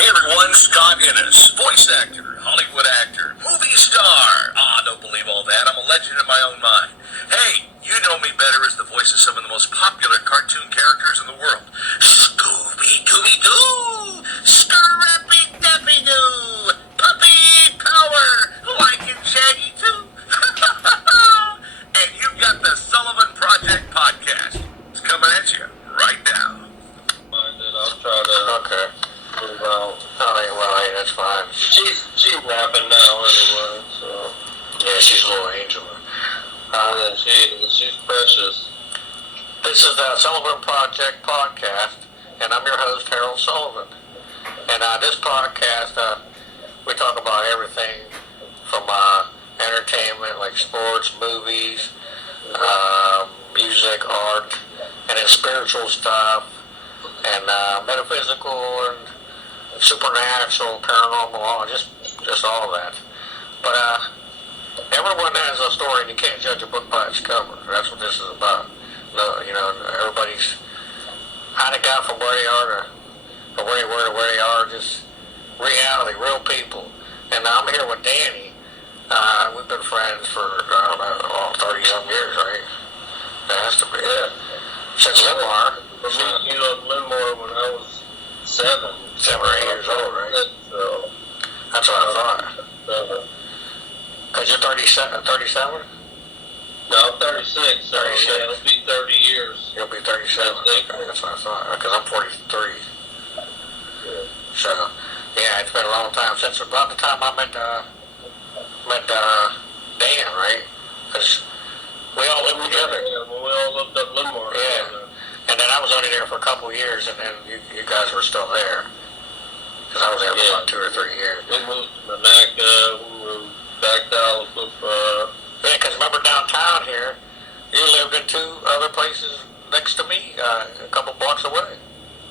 Hey everyone, Scott Innes, voice actor, Hollywood actor, movie star. Don't believe all that. I'm a legend in my own mind. Hey, you know me better as the voice of some of the most popular cartoon characters in the world. Scooby-Dooby-Doo! Scrappy-Dappy-Doo! Puppy Power! Like and Shaggy too! And you've got the Sullivan Project podcast. It's coming at you right now. I'll try to... Okay. Move out. Well, that's fine. She's rapping now anyway, so... Yeah, she's a little angel. She's precious. This is the Sullivan Project podcast, and I'm your host, Harold Sullivan. And this podcast, we talk about everything from entertainment, like sports, movies, music, art, and then spiritual stuff, and metaphysical and supernatural, paranormal, just all of that. But everyone has a story, and you can't judge a book by its cover. That's what this is about. No, everybody's how they got from where they are to where they were to where they are, just reality, real people. And I'm here with Danny. We've been friends for, 30-some years, right? That has to be it. Since Limar. I met you at Limar when I was 7 or 8 years old, right? So, that's what I thought. Because you're 37? No, I'm 36, so 36. Yeah, it'll be 30 years. You'll be 37. Okay, that's what I thought. Because I'm 43. Yeah. So, yeah, it's been a long time since about the time I met Dan, right? Because we all lived together. Yeah, well, we all lived up Limar. Yeah. And then I was only there for a couple of years, and then you guys were still there. Because I was there for about 2 or 3 years. We moved to Monaca, we moved back to Alabama. Yeah, because remember downtown here, you lived in 2 other places next to me, a couple blocks away,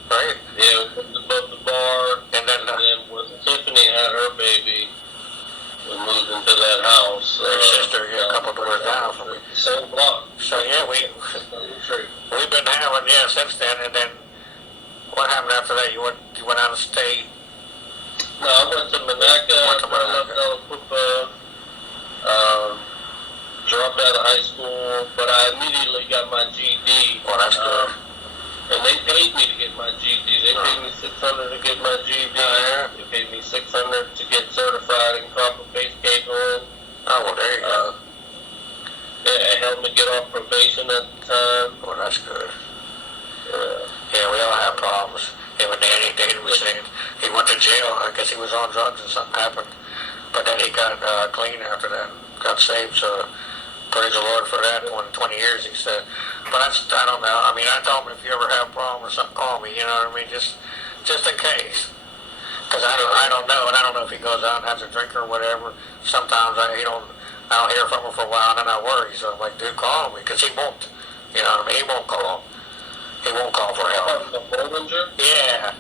right? Yeah, we lived above the bar, and then when Tiffany had her baby, we moved into that house. Your sister, a couple doors down from me. Same block. So yeah, we've been having since then. And then what happened after that? You went out of state. No, I went to Monaca. I left Alabama. Dropped out of high school, but I immediately got my GED. Well, that's good. And they paid me to get my GED. They paid me $600 to get my GED. They paid me $600 to get certified in copper face cabling. Oh, well, there you go. It helped me get off probation at the time. Well, that's good. Yeah, we all have problems. Even Danny was saying he went to jail. I guess he was on drugs and something happened. But then he got clean after that. Got saved, so praise the Lord for that. 20 years, he said. But I don't know. I mean, I told him if you ever have a problem or something, call me. You know what I mean? Just in case. Because I don't know, and I don't know if he goes out and has a drink or whatever. Sometimes I don't hear from him for a while, and then I worry. So I'm like, dude, call me, because he won't. You know what I mean? He won't call. He won't call for help. The Bollinger? Yeah.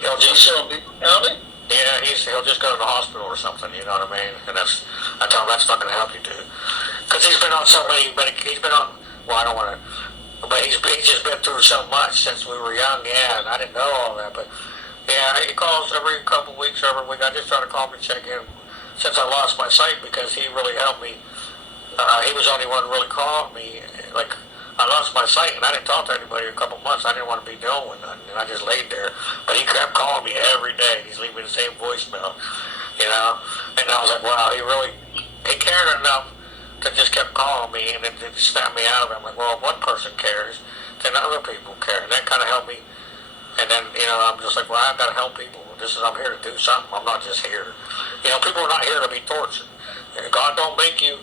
He'll He's just. in Beaver County? Yeah, he'll just go to the hospital or something, you know what I mean? And I tell him that's not going to help you, dude. Because he's been on so many, he's been on, well, I don't want to, but he's just been through so much since we were young, and I didn't know all that, but yeah, he calls every couple weeks, every week. I just try to call me, check in, since I lost my sight, because he really helped me. He was the only one who really called me, like, I lost my sight, and I didn't talk to anybody in a couple months. I didn't want to be dealing with nothing, and I just laid there. But he kept calling me every day. He's leaving the same voicemail, you know. And I was like, wow, he cared enough to just kept calling me, and it snapped me out of it. I'm like, well, if one person cares, then other people care, and that kind of helped me. And then, I'm just like, well, I've got to help people. I'm here to do something. I'm not just here. People are not here to be tortured. God don't make you.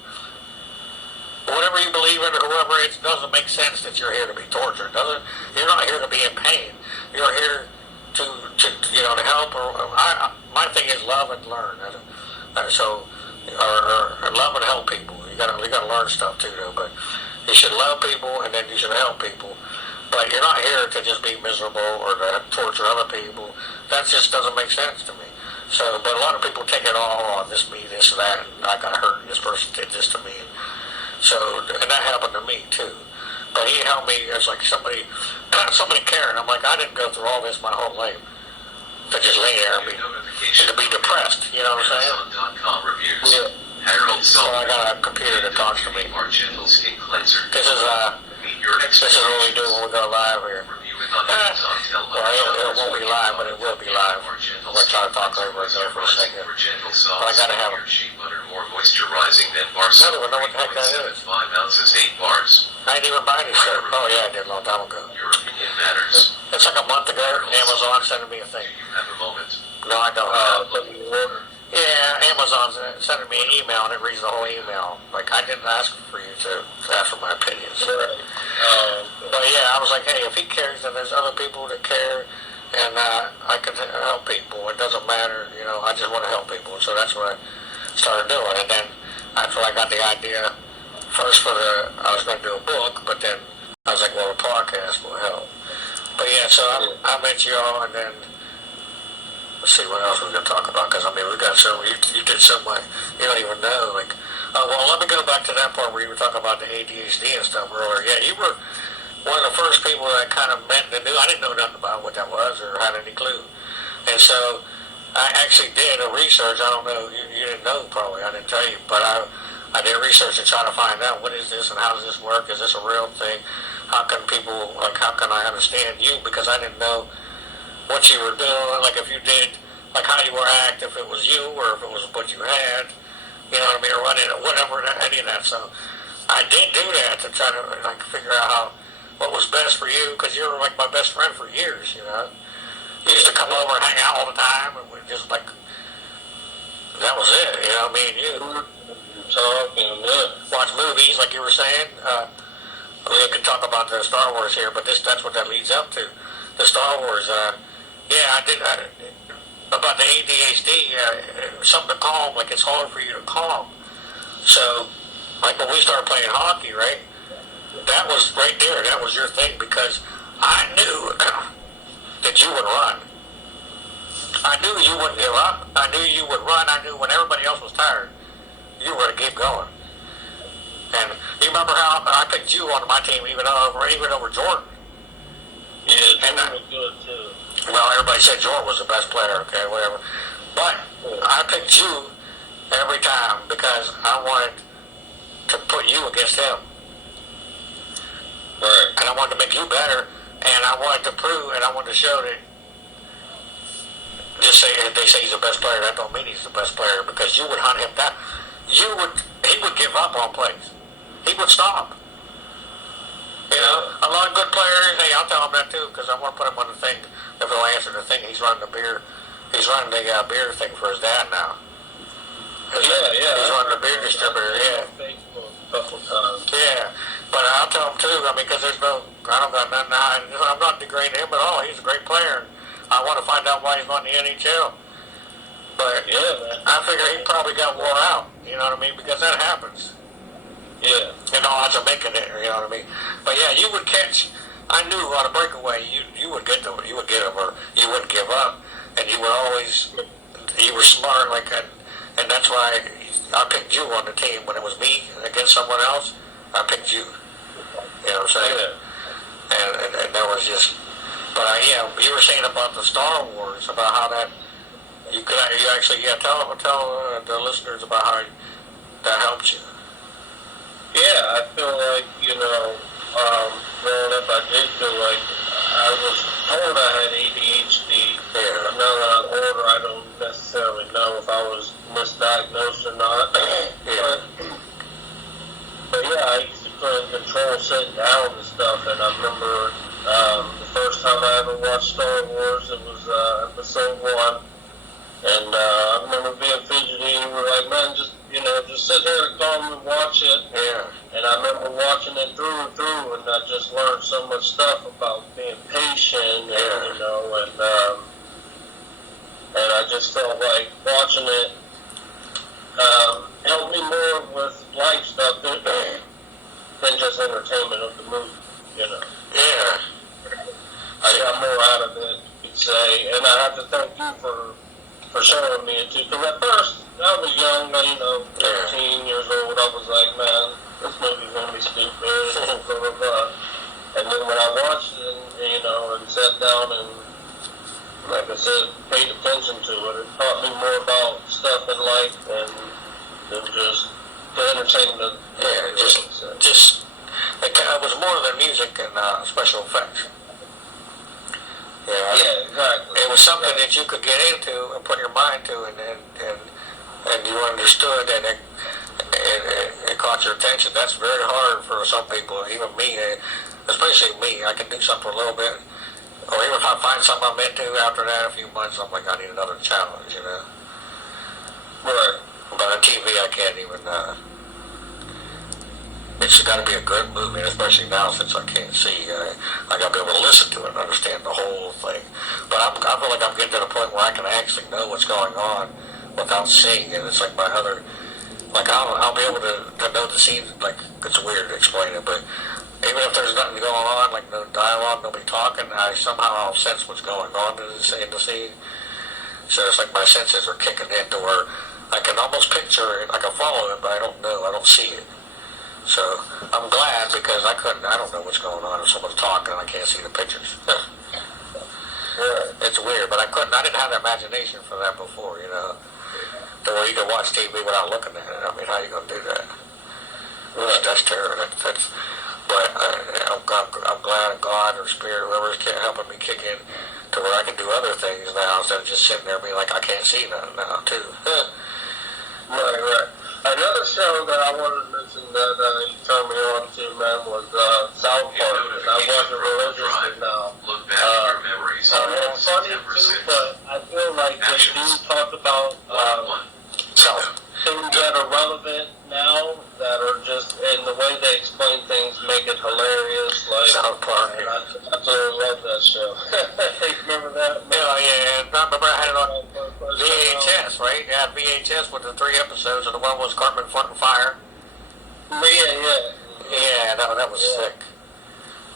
Whatever you believe in or whoever, it doesn't make sense that you're here to be tortured. You're not here to be in pain. You're here to help. My thing is love and learn. Or love and help people. You gotta learn stuff too, though. But you should love people and then you should help people. But you're not here to just be miserable or to torture other people. That just doesn't make sense to me. So, but a lot of people take it all on this, me, this, that, and I got hurt, and this person did this to me. So, and that happened to me too. But he helped me as like somebody caring. I'm like, I didn't go through all this my whole life. to just lay there and to be depressed. You know what I'm saying? Amazon.com reviews. Yeah. Harold So I Sullivan. got a computer that talks to me. Our gentle skin cleanser. This is what we do when we go live here. Reviewing on Amazon Well, it won't be live, but it will be live. We'll try to talk over it there for a second. But I gotta have it. Shea butter more moisturizing than bar I don't even know what the heck that is. 5 ounces, 8 bars. I didn't even buy any stuff. Oh yeah, I did a long time ago. Your opinion matters. It's like a month ago. Amazon sending me a thing. You have a moment. No, I don't. Put in the order. Yeah, Amazon's sending me an email and it reads the whole email. Like, I didn't ask for you to ask for my opinions. Right. But yeah, I was like, hey, if he cares, then there's other people that care, and I can help people. It doesn't matter, you know, I just want to help people. So that's what I started doing. And then after I got the idea, first I was going to do a book, but then I was like, well, a podcast will help. But yeah, so I met y'all, and then let's see what else we're going to talk about, because I mean, we got so, you did so much, you don't even know, like, well, let me go back to that part where you were talking about the ADHD and stuff earlier. Yeah, you were one of the first people that kind of met and knew. I didn't know nothing about what that was or had any clue. And so I actually did a research. I don't know, you didn't know probably, I didn't tell you, but I did research to try to find out what is this and how does this work? Is this a real thing? How can people, like, how can I understand you? Because I didn't know what you were doing, like if you did, like how you were act, if it was you or if it was what you had, you know what I mean, or whatever, any of that. So I did do that to try to like figure out what was best for you, because you were like my best friend for years, you know. You used to come over and hang out all the time, and we just like, that was it, you know, me and you. Talking, Watch movies, like you were saying. We could talk about the Star Wars here, but that's what that leads up to. The Star Wars, yeah, I did, about the ADHD, something to calm, like it's hard for you to calm. So, like when we started playing hockey, right, that was right there, that was your thing, because I knew that you would run. I knew you wouldn't give up. I knew you would run. I knew when everybody else was tired, you were going to keep going. And you remember how I picked you on my team even over Jordan? Yeah, Jordan was good too. Well, everybody said Jordan was the best player, okay, whatever. But I picked you every time because I wanted to put you against him. Right. And I wanted to make you better, and I wanted to prove, and I wanted to show that just say if they say he's the best player, that don't mean he's the best player, because you would hunt him down. He would give up on plays. He would stop. You know, a lot of good players, hey, I'll tell him that too, because I want to put him on the thing, if he'll answer the thing, he's running the beer thing for his dad now. Yeah. He's running the beer distributor, yeah. Facebook a couple times. Yeah, but I'll tell him too, I mean, because I don't got nothing to hide. I'm not degrading him at all, he's a great player. I want to find out why he's not in the NHL. But Yeah, man. I figure he probably got wore out, you know what I mean, because that happens. Yeah. And all odds of making it, you know what I mean? But yeah, you would catch, I knew on a breakaway, you would get them, or you wouldn't give up. And you were smart, like, and that's why I picked you on the team. When it was me against someone else, I picked you. You know what I'm saying? Yeah. And that was just, but yeah, you were saying about the Star Wars, about how that, you actually, tell the listeners about how that helped you. Yeah, I feel like, growing up, I did feel like I was told I had ADHD. Yeah. Now that I'm older, I don't necessarily know if I was misdiagnosed or not. Yeah. But yeah, I used to couldn't control sitting down and stuff, and I remember the first time I ever watched Star Wars, it was episode 1. And I remember being fidgety, and we were like, man, just sit there and calmly watch it. Yeah. And I remember watching it through and through, and I just learned so much stuff about being patient, and, and I just felt like watching it helped me more with life stuff than just entertainment of the movie, Yeah. I got more out of it, you could say, and I have to thank you for showing me it too. Because at first, I was young, 13 years old, I was like, man, this movie's gonna be stupid, blah, blah, blah. And then when I watched it, and sat down and like I said, paid attention to it. It taught me more about stuff in life than just to entertain the. Just it was more than music and special effects. Yeah, exactly. It was something that you could get into and put your mind to, and you understood, and it caught your attention. That's very hard for some people, even me, especially me. I can do something a little bit, or even if I find something I'm into after that, a few months, I'm like, I need another challenge, you know. Right. But on TV, I can't even. It's got to be a good movie, especially now since I can't see. I got to be able to listen to it and understand the whole thing. But I feel like I'm getting to the point where I can actually know what's going on without seeing it. It's like my other, like I'll be able to know the scene. Like, it's weird to explain it, but even if there's nothing going on, like no dialogue, nobody talking, I somehow sense what's going on in the scene. So it's like my senses are kicking in to where I can almost picture it. I can follow it, but I don't know. I don't see it. So I'm glad, because I don't know what's going on if someone's talking and I can't see the pictures. It's weird, but I didn't have the imagination for that before, you know. The way you can watch TV without looking at it. I mean, how are you going to do that? That's terrible. But I'm glad God or Spirit, whoever's helping me kick in to where I can do other things now instead of just sitting there being like, I can't see nothing now, too. Right. Another show that I wanted to mention that you turned me on to, man, was South Park. And I wasn't religiously now. Look back at your memories. It's funny too, but I feel like they do talk about things that are relevant now, that are just, in the way they explain things, make it hilarious. Like South Park. And I absolutely love that show. Remember that? Yeah. I remember I had it on VHS, right? Yeah, VHS with the 3 episodes, and the one was Cartman Fire. Yeah, that was sick.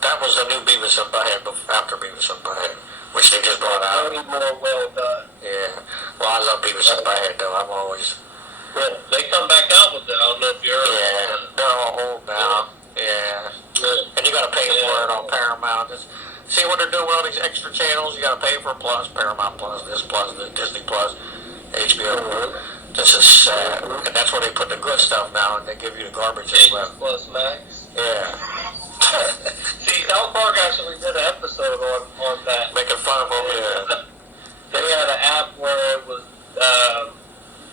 That was the new Beavis and Butthead after Beavis and Butthead, which they just brought out. Very more well done. Yeah. Well, I love Beavis and Butthead, though. I'm always... Yeah, they come back out with that. I don't know if you heard. Yeah, they're all old now. Yeah. And you got to pay for it on Paramount. See what they're doing with all these extra channels? You got to pay for Plus, Paramount Plus, this Plus, the Disney Plus, HBO. This is sad. And that's where they put the good stuff now, and they give you the garbage as well. Plus Max. Yeah. See, South Park actually did an episode on that. Making fun of them, yeah. They had an app where it was,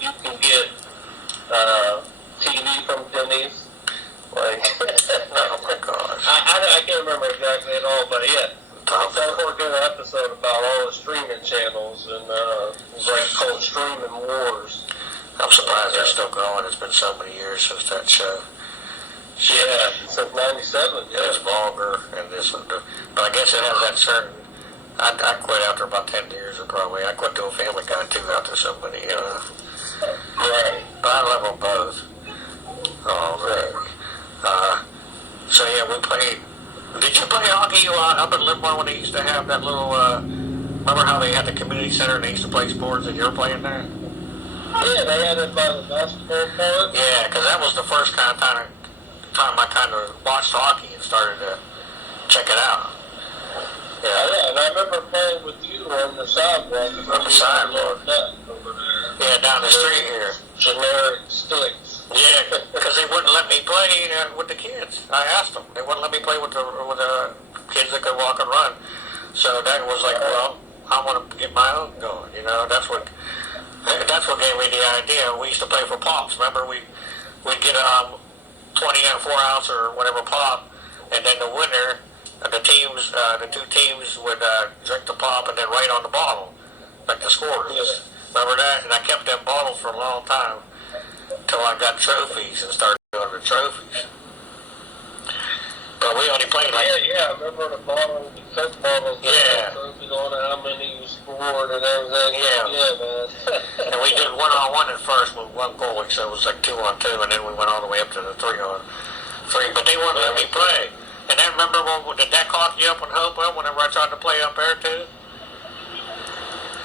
you can get TV from Denny's. Like, oh my gosh. I can't remember exactly at all, but yeah. South Park did an episode about all the streaming channels, and it was like called Streaming Wars. I'm surprised they're still going. It's been so many years since that show. Yeah, since 97. Yeah, it's vulgar and this and that. But I guess it has that certain... I quit after about 10 years, probably. I quit doing Family Guy, too, after so many, you know. Right. But I love them both. Oh, man. So, yeah, we played... Did you play hockey a lot up in Livermore when they used to have that little... remember how they had the community center and they used to play sports and you were playing there? Yeah, they had it by the basketball court. Yeah, because that was the first time I kind of watched hockey and started to check it out. Yeah, and I remember playing with you on the sidewalk. On the sidewalk. Over there. Yeah, down the street here. Generic sticks. Yeah, because they wouldn't let me play with the kids. I asked them. They wouldn't let me play with the kids that could walk and run. So that was like, well, I want to get my own going. You know, that's what gave me the idea. We used to play for pops. Remember, we'd get a 24-ounce or whatever pop, and then the winner, the two teams would drink the pop and then write on the bottle, like the scores. Yeah. Remember that? And I kept them bottles for a long time until I got trophies and started doing the trophies. But we only played like... Yeah, I remember the bottle, the Coke bottles, yeah. Trophies on it, how many you scored and everything. Yeah, man. And we did 1-on-1 at first with one goalie, so it was like 2-on-2, and then we went all the way up to the 3-on-3. But they wouldn't let me play. And then remember did that cock you up in Hopewell whenever I tried to play up there too?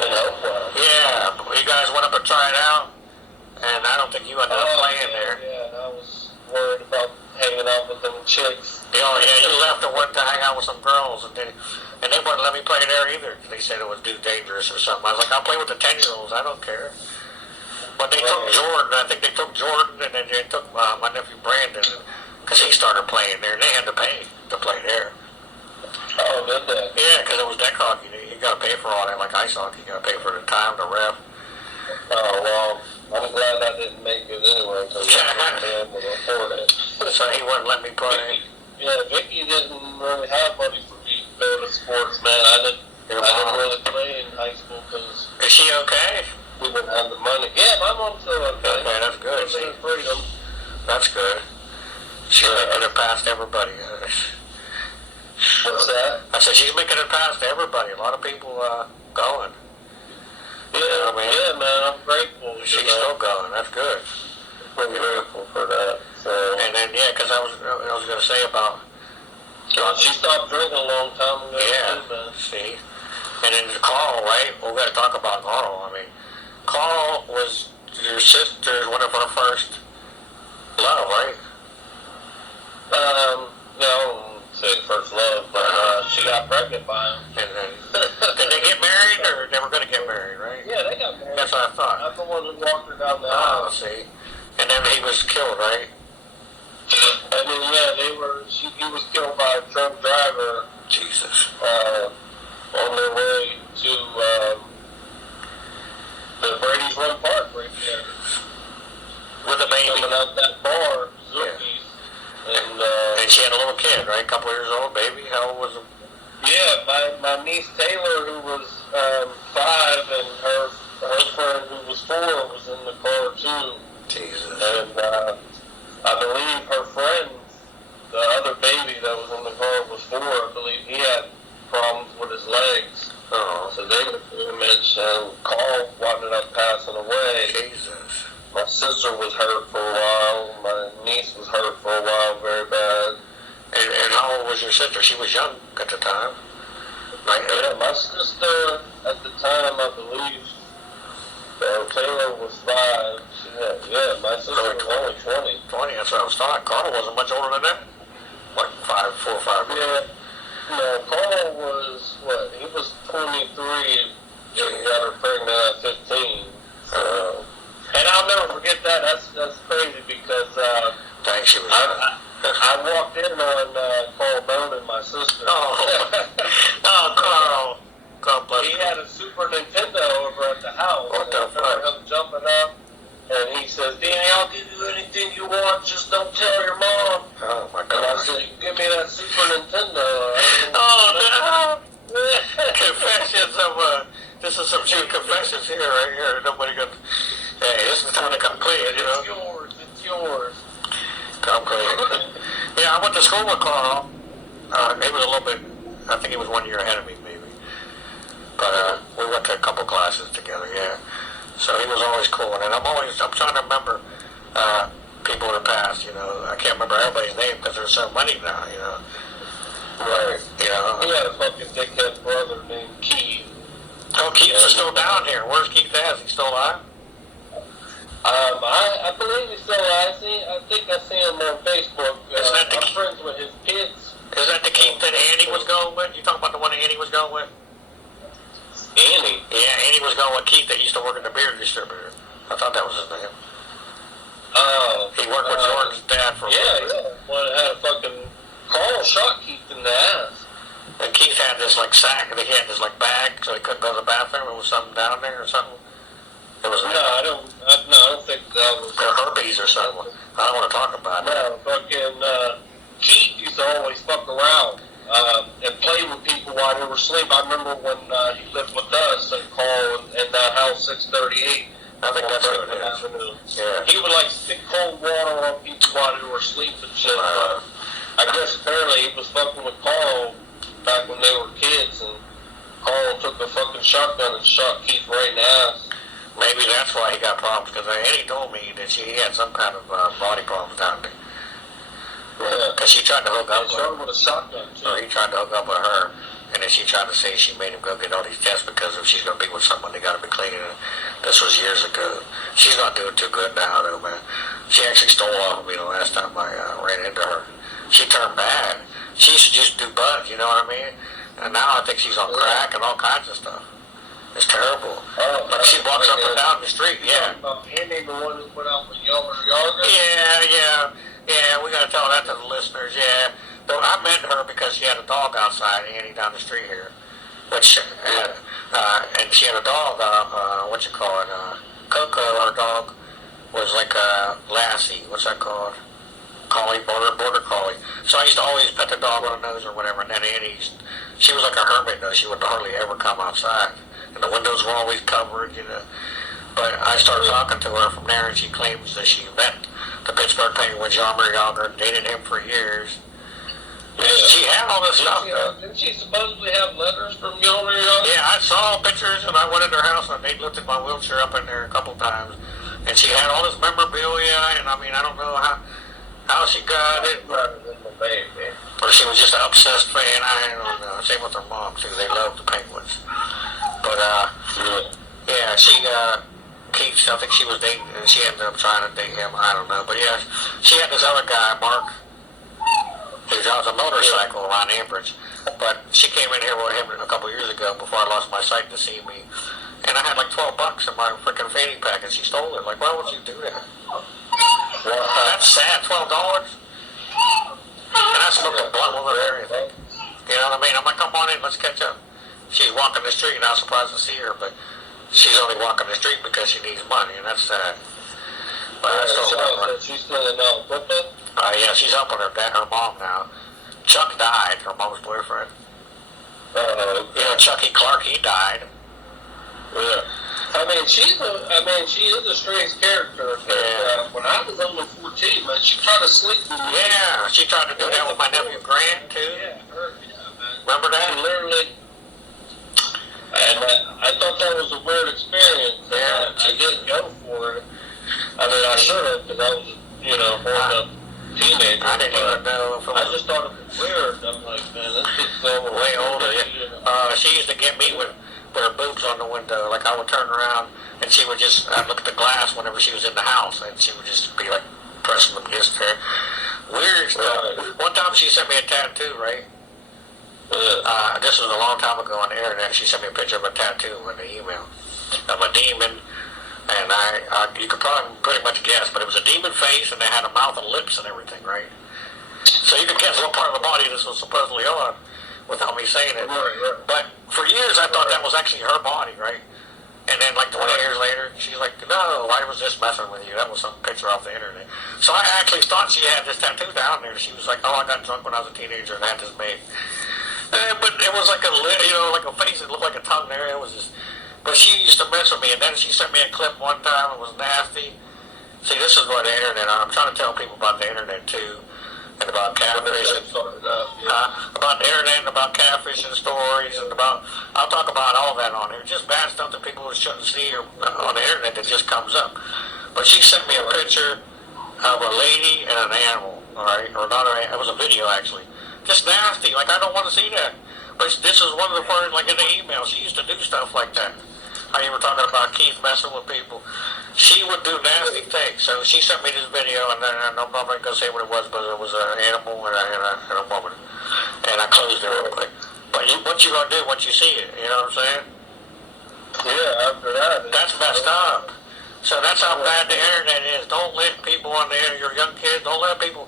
In Hopewell? Yeah, you guys went up and tried it out, and I don't think you ended up playing there. Yeah, I was worried about hanging out with them chicks. Oh yeah, you left and went to hang out with some girls, and they wouldn't let me play there either. They said it was too dangerous or something. I was like, I'll play with the 10-year-olds. I don't care. But they took Jordan. I think they took Jordan, and then they took my nephew Brandon, because he started playing there, and they had to pay to play there. Oh, did they? Yeah, because it was deck hockey. You got to pay for all that, like ice hockey. You got to pay for the time, the ref. Oh, well, I'm glad I didn't make it anyway, because I wouldn't be able to afford it. So he wouldn't let me play. Vicky didn't really have money for me to go to sports, man. I didn't really play in high school because Is she okay? we didn't have the money. Yeah, my mom's still okay. Okay, that's good. She's in freedom. That's good. She's making it past everybody. What's that? I said she's making it past everybody. A lot of people going. Yeah, yeah, man, I'm grateful. She's still going. That's good. I'm grateful for that. So, and then because I was going to say about. She stopped drinking a long time ago. Yeah. Too, man. See, and then Carl, right? Well, we got to talk about Carl. I mean, Carl was your sister's one of her first love, right? No, I wouldn't say first love, but she got pregnant by him. And then did they get married, or they were going to get married, right? Yeah, they got married. That's what I thought. I'm the one who walked her down the Oh, aisle. see. And then he was killed, right? And then he was killed by a drunk driver. Jesus. On their way to the Brady's Run Park right there. With a baby. Coming out that bar, Zookies. And she had a little kid, right? A couple years old, baby. How old was it? Yeah, my niece Taylor, who was 5, and her friend who was 4 was in the car too. Jesus. And I believe her friend, the other baby that was in the car was 4. I believe he had problems with his legs. Oh. So they were damaged, and Carl wound up passing away. Jesus. My sister was hurt for a while. My niece was hurt for a while, very bad. And how old was your sister? She was young at the time. Like, Yeah, my sister at the time, I believe, Taylor was 5. My sister was only 20. 20, that's what I was thought. Carl wasn't much older than that. What, 4 or 5 years? Yeah. No, Carl was, he was 23 and he got her pregnant at 15. So, and I'll never forget that. That's crazy because Dang, she was I walked in on Carl Bone and my sister. Oh, Carl. God bless He you. had a Super Nintendo over at the house. What the and I remember fuck? him jumping up, and he says, "Danny, I'll give you anything you want, just don't tell your mom." Oh, my And I God. said, "Give me that Super Nintendo." Oh, no. Confessions of, this is some true confessions here, right here. Nobody got, hey, this is time to come clean, you know. It's yours. Come clean. Yeah, I went to school with Carl. He was a little bit, I think he was 1 year ahead of me, maybe. But we went to a couple classes together, yeah. So he was always cool. And I'm trying to remember people in the past, you know. I can't remember everybody's name because there's so many now, you know. Right. You know. He had a fucking dickhead brother named Keith. Oh, Keith's still down here. Where's Keith at? Is he still alive? I believe he's still alive. I think I see him on Facebook. Isn't that the I'm friends with his kids. Is that the Keith that Annie was going with? You talking about the one that Annie was going with? Annie? Yeah, Annie was going with Keith that used to work at the beer distributor. I thought that was his name. Oh. He worked with Jordan's dad for a Yeah, while. yeah. One that had a fucking Carl shot Keith in the ass. And Keith had this like sack, and he had this like bag, so he couldn't go to the bathroom. It was something down there or something. It was I don't think that was. herpes or something. I don't want to talk about it. No, fucking Keith used to always fuck around and play with people while they were asleep. I remember when he lived with us and Carl in that house 638. I think that's what it is. Avenue. Yeah. He would like stick cold water on people while they were asleep and shit. But I guess apparently he was fucking with Carl back when they were kids, and Carl took a fucking shotgun and shot Keith right in the ass. Maybe that's why he got problems, because Annie told me that he had some kind of body problems down there. Yeah. Because she tried to hook up He shot him with a shotgun too. or he tried to hook up with her, and then she tried to say she made him go get all these tests because if she's going to be with someone, they got to be clean. And this was years ago. She's not doing too good now, though, man. She actually stole off of me the last time I ran into her. She turned bad. She used to just do bud, you know what I mean? And now I think she's on crack and all kinds of stuff. It's terrible. But she walks up and down the street, yeah. Andy, the one that went out with Yelmer Yarger? Yeah, we gotta tell that to the listeners, yeah. Though I met her because she had a dog outside, Annie, down the street here. Which, and she had a dog, Coco, our dog, was like a Lassie, what's that called? Collie, border collie. So I used to always pet the dog on the nose or whatever, and then Annie, she was like a hermit though, she would hardly ever come outside. And the windows were always covered, you know. But I started talking to her from there, and she claims that she met the Pittsburgh Penguins, Yelmer Yarger, dated him for years. Yeah. She had all this stuff. Didn't she supposedly have letters from Yelmer Yarger? Yeah, I saw pictures, and I went in her house, and they lifted my wheelchair up in there a couple times. And she had all this memorabilia, and I mean, I don't know how she got it. Or she was just an obsessed fan, I don't know. Same with her mom, too. They loved the Penguins. But, yeah, Keith, I think she was dating, and she ended up trying to date him, I don't know. But yeah, she had this other guy, Mark, who drives a motorcycle around Ambridge. But she came in here with him a couple years ago before I lost my sight to see me. And I had like $12 in my freaking fanny pack, and she stole it. Like, why would you do that? Well, that's sad, $12. And I smoked a blunt with her and everything. You know what I mean? I'm like, come on in, let's catch up. She's walking the street, and I was surprised to see her, but she's only walking the street because she needs money, and that's sad. But I still love her. She's still in Brooklyn? Yeah, she's helping her mom now. Chuck died, her mom's boyfriend. You know, Chucky Clark, he died. Yeah. I mean, she is a strange character. When I was only 14, man, she tried to sleep with me. Yeah, she tried to do that with my nephew Grant, too. Yeah, man. Remember that? She literally... And I thought that was a weird experience. Yeah. I didn't go for it. I mean, I should have, because I was, more than a teenager. I didn't even know if it was... I just thought it was weird. I'm like, man, this kid's way older. She used to get me with her boobs on the window. Like, I would turn around, and she would just... I'd look at the glass whenever she was in the house, and she would just be, like, pressing them against her. Weird stuff. Right. One time she sent me a tattoo, right? This was a long time ago on the internet. She sent me a picture of a tattoo in the email of a demon, and you could probably pretty much guess, but it was a demon face, and they had a mouth and lips and everything, right? So you could guess what part of the body this was supposedly on without me saying it. Right. But for years I thought that was actually her body, right? And then like 20 years later, she's like, no, I was just messing with you. That was some picture off the internet. So I actually thought she had this tattoo down there. She was like, oh, I got drunk when I was a teenager and had this made. But it was like like a face that looked like a tongue there. It was just, but she used to mess with me, and then she sent me a clip one time. It was nasty. See, this is what the internet. I'm trying to tell people about the internet too, and about catfishing. About the internet and about catfishing stories, and I'll talk about all that on here. Just bad stuff that people shouldn't see on the internet that just comes up. But she sent me a picture of a lady and an animal. All right, or not? It was a video actually. Just nasty. Like, I don't want to see that. But this is one of the parts, like in the email, she used to do stuff like that. How you were talking about Keith messing with people. She would do nasty things. So she sent me this video, and then I'm not going to say what it was, but it was an animal and a woman. And I closed it real quick. But what you going to do once you see it? You know what I'm saying? Yeah, after that. That's messed up. So that's how bad the internet is. Don't let people on the internet, your young kids, don't let people...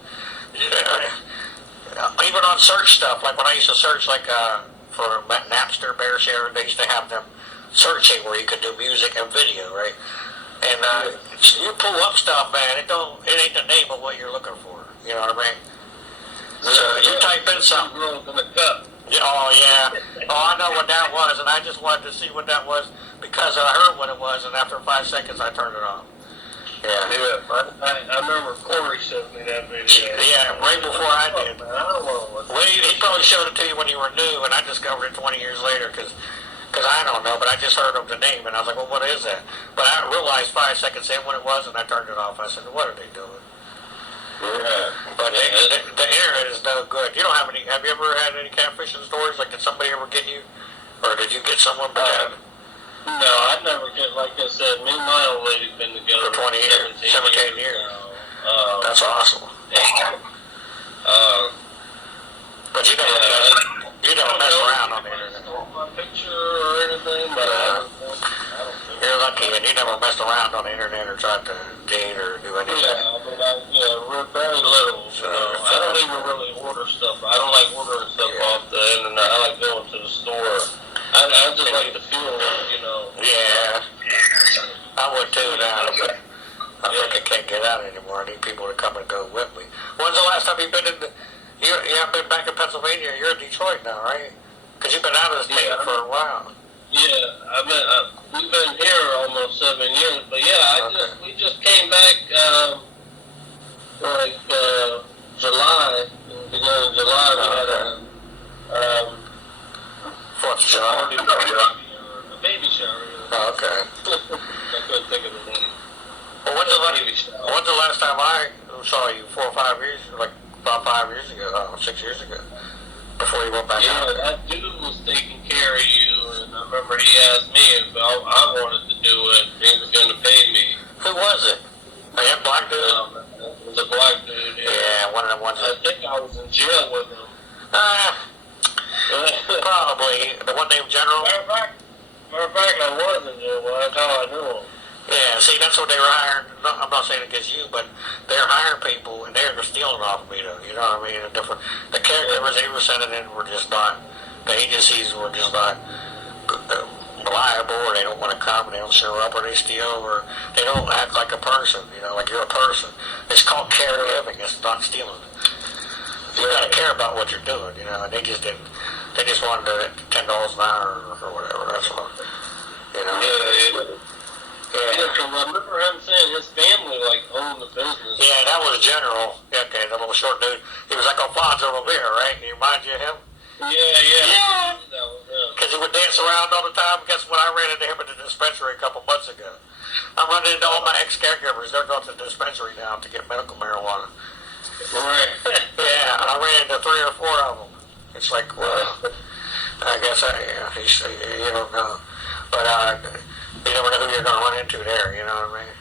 Even on search stuff, like when I used to search for Napster, BearShare, they used to have them searching where you could do music and video, right? And you pull up stuff, man, it ain't the name of what you're looking for. You know what I mean? So you type in something. Oh yeah. Oh, I know what that was, and I just wanted to see what that was because I heard what it was, and after 5 seconds I turned it off. Yeah. I remember Corey showed me that video. Yeah, right before I did. I don't know what Well, he probably showed it to you when you were new, and I discovered it 20 years later because I don't know, but I just heard of the name, and I was like, well, what is that? But I realized 5 seconds in what it was, and I turned it off. I said, what are they doing? Yeah. But the internet is no good. You don't have any. Have you ever had any catfishing stories? Like, did somebody ever get you, or did you get someone bad? No, I never get, like I said, me and my old lady's been together For 20 years, 17 years. That's awesome. Uh, But you never, you never mess around on the internet. my picture or anything, but I don't think. You're lucky, and you never messed around on the internet or tried to date or do anything. Yeah, we're very little. You know, I don't even really order stuff. I don't like ordering stuff off the internet. I like going to the store. I just like the feel of it, you know. Yeah, I would too now, but I think I can't get out anymore. I need people to come and go with me. When's the last time you've been in the... You haven't been back in Pennsylvania. You're in Detroit now, right? Because you've been out of the state for a while. Yeah, we've been here almost 7 years, but yeah, we just came back July. In the beginning of July, we had a 4th of July. a baby shower. Oh, okay. I couldn't think of the name. Well, when's the last time I saw you? 4 or 5 years? Like about 5 years ago, 6 years ago. Before you went back out. Yeah, that dude was taking care of you, and I remember he asked me if I wanted to do it. He was going to pay me. Who was it? A young black dude? It was a black dude. Yeah, one of them ones. I think I was in jail with him. Probably. The one named General? Matter of fact, I was in jail. Well, that's how I knew him. Yeah, see, that's what they were hiring. No, I'm not saying against you, but they're hiring people, and they're stealing off of me, though. You know what I mean? The caregivers they were sending in were just not, the agencies were just not reliable, or they don't want to come, and they don't show up, or they steal, or they don't act like a person, you know, like you're a person. It's called caregiving, it's not stealing. You gotta care about what you're doing, you know, and they just didn't. They just wanted $10 an hour or whatever, that's all. You know? Yeah, because I remember him saying his family, owned the business. Yeah, that was General. Okay, the little short dude. He was like Alfonso Rivera, right? Can you remind you of him? Yeah. That was him. Because he would dance around all the time. Guess what? I ran into him at the dispensary a couple months ago. I'm running into all my ex-caregivers. They're going to the dispensary now to get medical marijuana. Right. Yeah, I ran into 3 or 4 of them. It's like, well, I guess you don't know. But you never know who you're going to run into there, you know what I mean?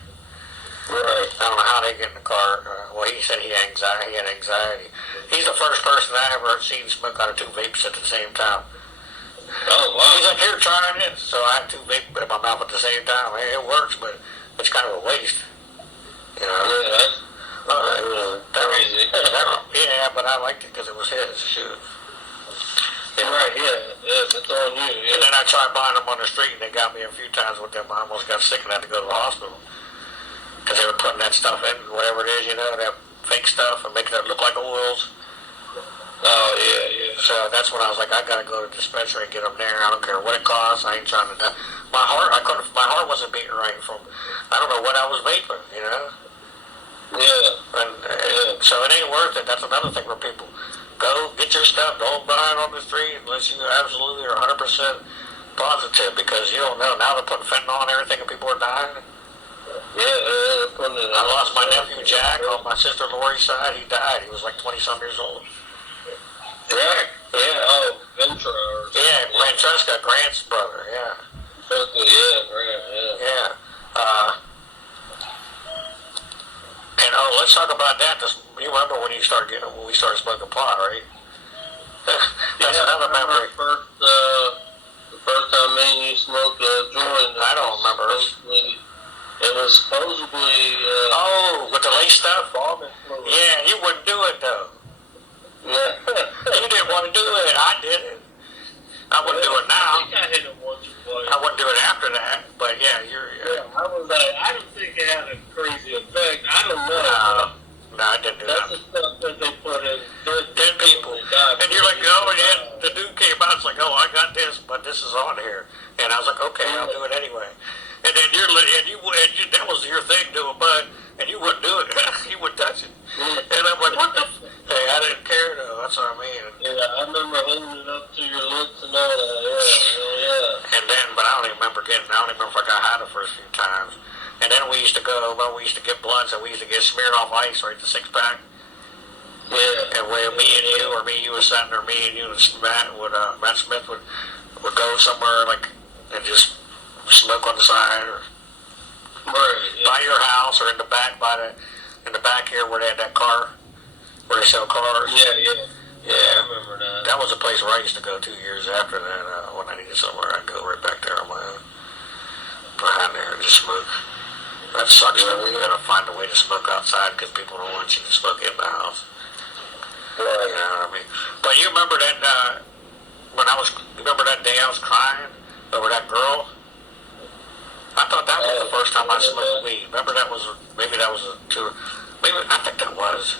Right. I don't know how they get in the car. Well, he said he had anxiety. He's the first person I ever seen smoke out of 2 vapes at the same time. Oh, wow. He's like, here, try this. So I had 2 vapes in my mouth at the same time. It works, but it's kind of a waste. You know? Yeah, that's crazy. Yeah, but I liked it because it was his. Shoot. Yeah. Right, yeah, it's on you. Yeah. And then I tried buying them on the street, and they got me a few times with them. I almost got sick and had to go to the hospital. Because they were putting that stuff in, whatever it is, you know, that fake stuff, and making it look like oils. Oh, yeah. So that's when I was like, I gotta go to the dispensary and get them there. I don't care what it costs. I ain't trying to die. My heart wasn't beating right from, I don't know what I was vaping, you know? Yeah. And so it ain't worth it. That's another thing for people. Go get your stuff. Don't buy it on the street unless you absolutely are 100% positive, because you don't know. Now they're putting fentanyl on everything and people are dying. Yeah, I lost my nephew Jack on my sister Lori's side. He died. He was like 20-some years old. Jack? Yeah, Ventura. Yeah, Francesca, Grant's brother, yeah. Grant, Yeah. And let's talk about that. You remember when we started smoking pot, right? That's another memory. The first time me and you smoked a joint. I don't remember. It was supposedly. With the lace stuff? Bombing fluid. Yeah, you wouldn't do it though. Yeah. You didn't want to do it. I didn't. I wouldn't do it now. I think I hit it once or twice. I wouldn't do it after that. But yeah, Yeah, I was like, I don't think it had a crazy effect. I don't know. No, I didn't do that. That's the stuff that they put in. Dead people. And you're like, oh, and then the dude came out, it's like, oh, I got this, but this is on here. And I was like, okay, I'll do it anyway. And then that was your thing, do a bud, and you wouldn't do it. You wouldn't touch it. And I'm like, what the Hey, I didn't care though, that's what I mean. Yeah, I remember holding it up to your lips and all that, yeah. And then, but I don't even remember if I got high the first few times. And then we used to get blunts, and we used to get smeared off ice, right, the 6-pack. Yeah. And where me and you was sitting, or me and you and Matt Smith would go somewhere, and just smoke on the side, or right, by your house, or in the back by in the back here where they had that car, where they sell cars. Yeah, I remember that. That was a place where I used to go 2 years after that. When I needed somewhere, I'd go right back there on my own, behind there and just smoke. That sucks. You gotta find a way to smoke outside because people don't want you to smoke in the house. You know what I mean? But you remember that remember that day I was crying over that girl? I thought that was the first time I smoked weed. Remember I think that was.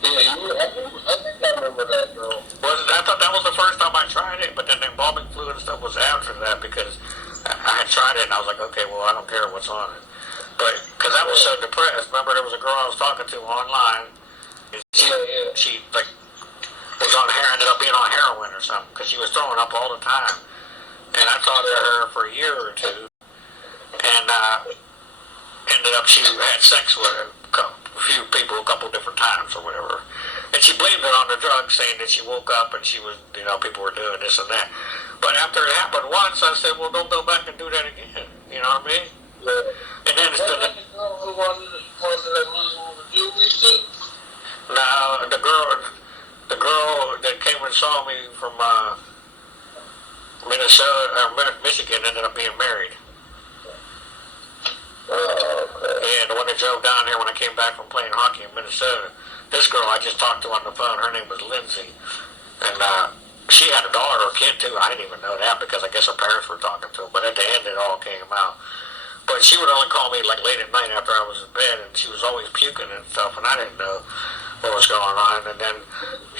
Yeah, I think I remember that girl. I thought that was the first time I tried it, but then the embalming fluid and stuff was after that because I had tried it and I was like, okay, well, I don't care what's on it. But, because I was so depressed. Remember there was a girl I was talking to online. And she like, was ended up being on heroin or something because she was throwing up all the time. And I talked to her for a year or two. And ended up she had sex with a few people a couple different times or whatever. And she blamed it on the drugs, saying that she woke up and she was, people were doing this and that. But after it happened once, I said, well, don't go back and do that again. You know what I mean? Yeah. And then it's the girl who wanted that Muslim to do this shit? No, the girl that came and saw me from Michigan ended up being married. Okay. Yeah, the one that drove down here when I came back from playing hockey in Minnesota. This girl I just talked to on the phone, her name was Lindsay. And she had a daughter or kid too. I didn't even know that because I guess her parents were talking to her. But at the end it all came out. But she would only call me like late at night after I was in bed, and she was always puking and stuff, and I didn't know what was going on. And then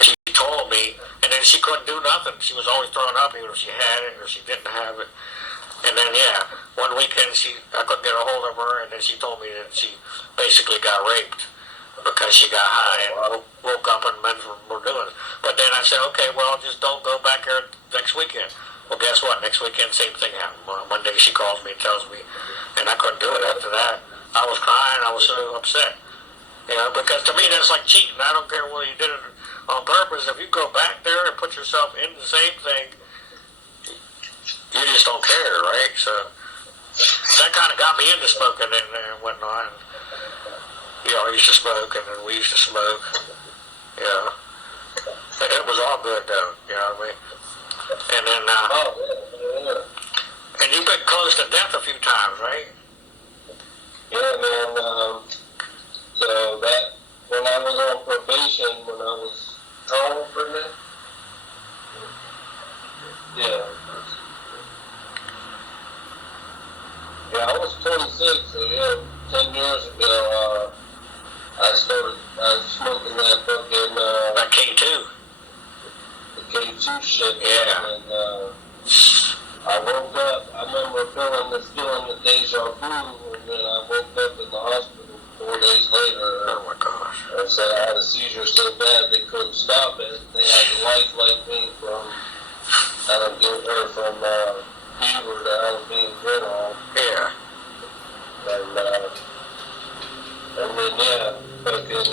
she told me, and then she couldn't do nothing. She was always throwing up even if she had it or she didn't have it. And then, one weekend I couldn't get a hold of her, and then she told me that she basically got raped because she got high and woke up and men were doing it. But then I said, okay, well, just don't go back there next weekend. Well, guess what? Next weekend, same thing happened. Monday she calls me and tells me, and I couldn't do it after that. I was crying. I was so upset. Because to me, that's like cheating. I don't care whether you did it on purpose. If you go back there and put yourself in the same thing, you just don't care, right? So that kind of got me into smoking and whatnot. I used to smoke, and then we used to smoke. It was all good, though. You know what I mean? And then, and you've been close to death a few times, right? Yeah, man. So that when I was on probation, when I was home for that. Yeah. Yeah, I was 26, so 10 years ago, I started smoking that fucking, that K2. The K2 shit. Yeah. And, I woke up, I remember feeling the deja vu, and then I woke up in the hospital 4 days later. Oh my gosh. I said I had a seizure so bad they couldn't stop it. They had to lifeline me from fever to out of being good on. Yeah. And then fucking,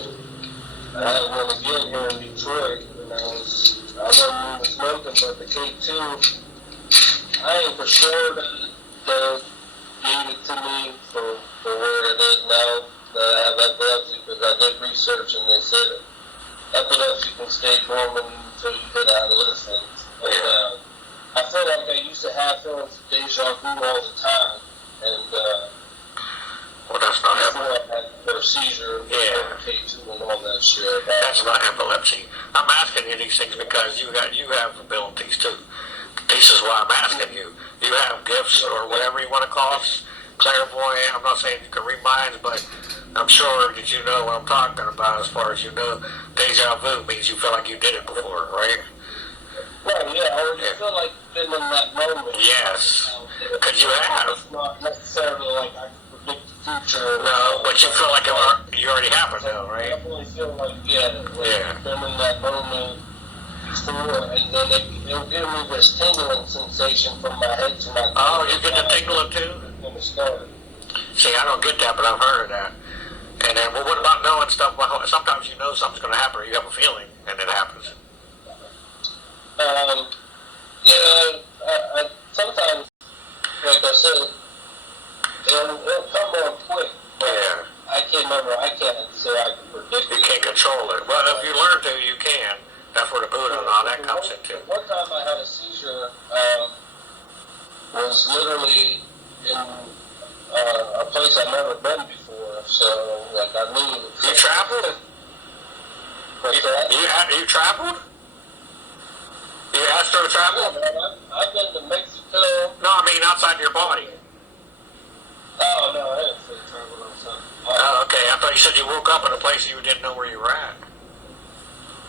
I had one again here in Detroit, and I wasn't even smoking, but the K2, I ain't for sure that they gave it to me for where it is now that I have epilepsy, because I did research and they said epilepsy can stay dormant until you hit adolescence. And I feel like I used to have feelings of deja vu all the time, and well, that's not before I had the seizure, K2 and all that shit. That's not epilepsy. I'm asking you these things because you have abilities too. This is why I'm asking you. You have gifts or whatever you want to call it, clairvoyant. I'm not saying you can read minds, but I'm sure that you know what I'm talking about as far as you know. Deja vu means you feel like you did it before, right? Right, yeah, or you feel like you've been in that moment. Yes, because you have. It's not necessarily like I can predict the future. No, but you feel like you already happened though, right? I definitely feel like, I've been in that moment before, and then it'll give me this tingling sensation from my head to my Oh, you get the tingling too? When it started. See, I don't get that, but I've heard of that. And then, well, what about knowing stuff? Well, sometimes you know something's going to happen, or you have a feeling, and it happens. I sometimes, like I said, it'll come on quick. But I can remember, I can't say I can predict You it. can't control it. Well, if you learn to, you can. That's where the Buddha and all that comes into. One time I had a seizure, was literally in a place I'd never been before, so like I knew. You traveled? What's that? You traveled? You astro Yeah, travel? man, I've been to Mexico. No, I mean outside your body. Oh no, I didn't say travel or something. Oh, okay. I thought you said you woke up in a place you didn't know where you were at.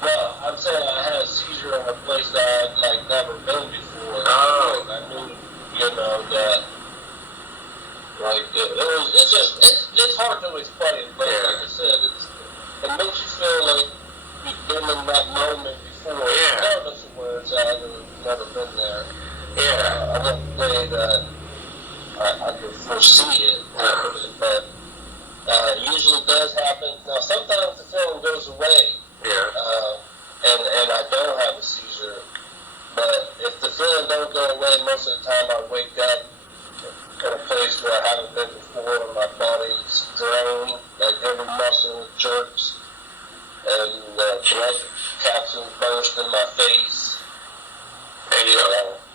Well, I'm saying I had a seizure in a place that I'd like never been before. Oh. Like, I knew, that like it's hard to explain, but like I said, it makes you feel like you've been in that moment before, regardless of where it's at or you've never been there. Yeah. I wouldn't say that I could foresee it happening, but it usually does happen. Now sometimes the feeling goes away. Yeah. And I don't have a seizure. But if the feeling don't go away, most of the time I wake up in a place where I haven't been before, and my body's drained, like every muscle jerks, and the blood capsules burst in my face. And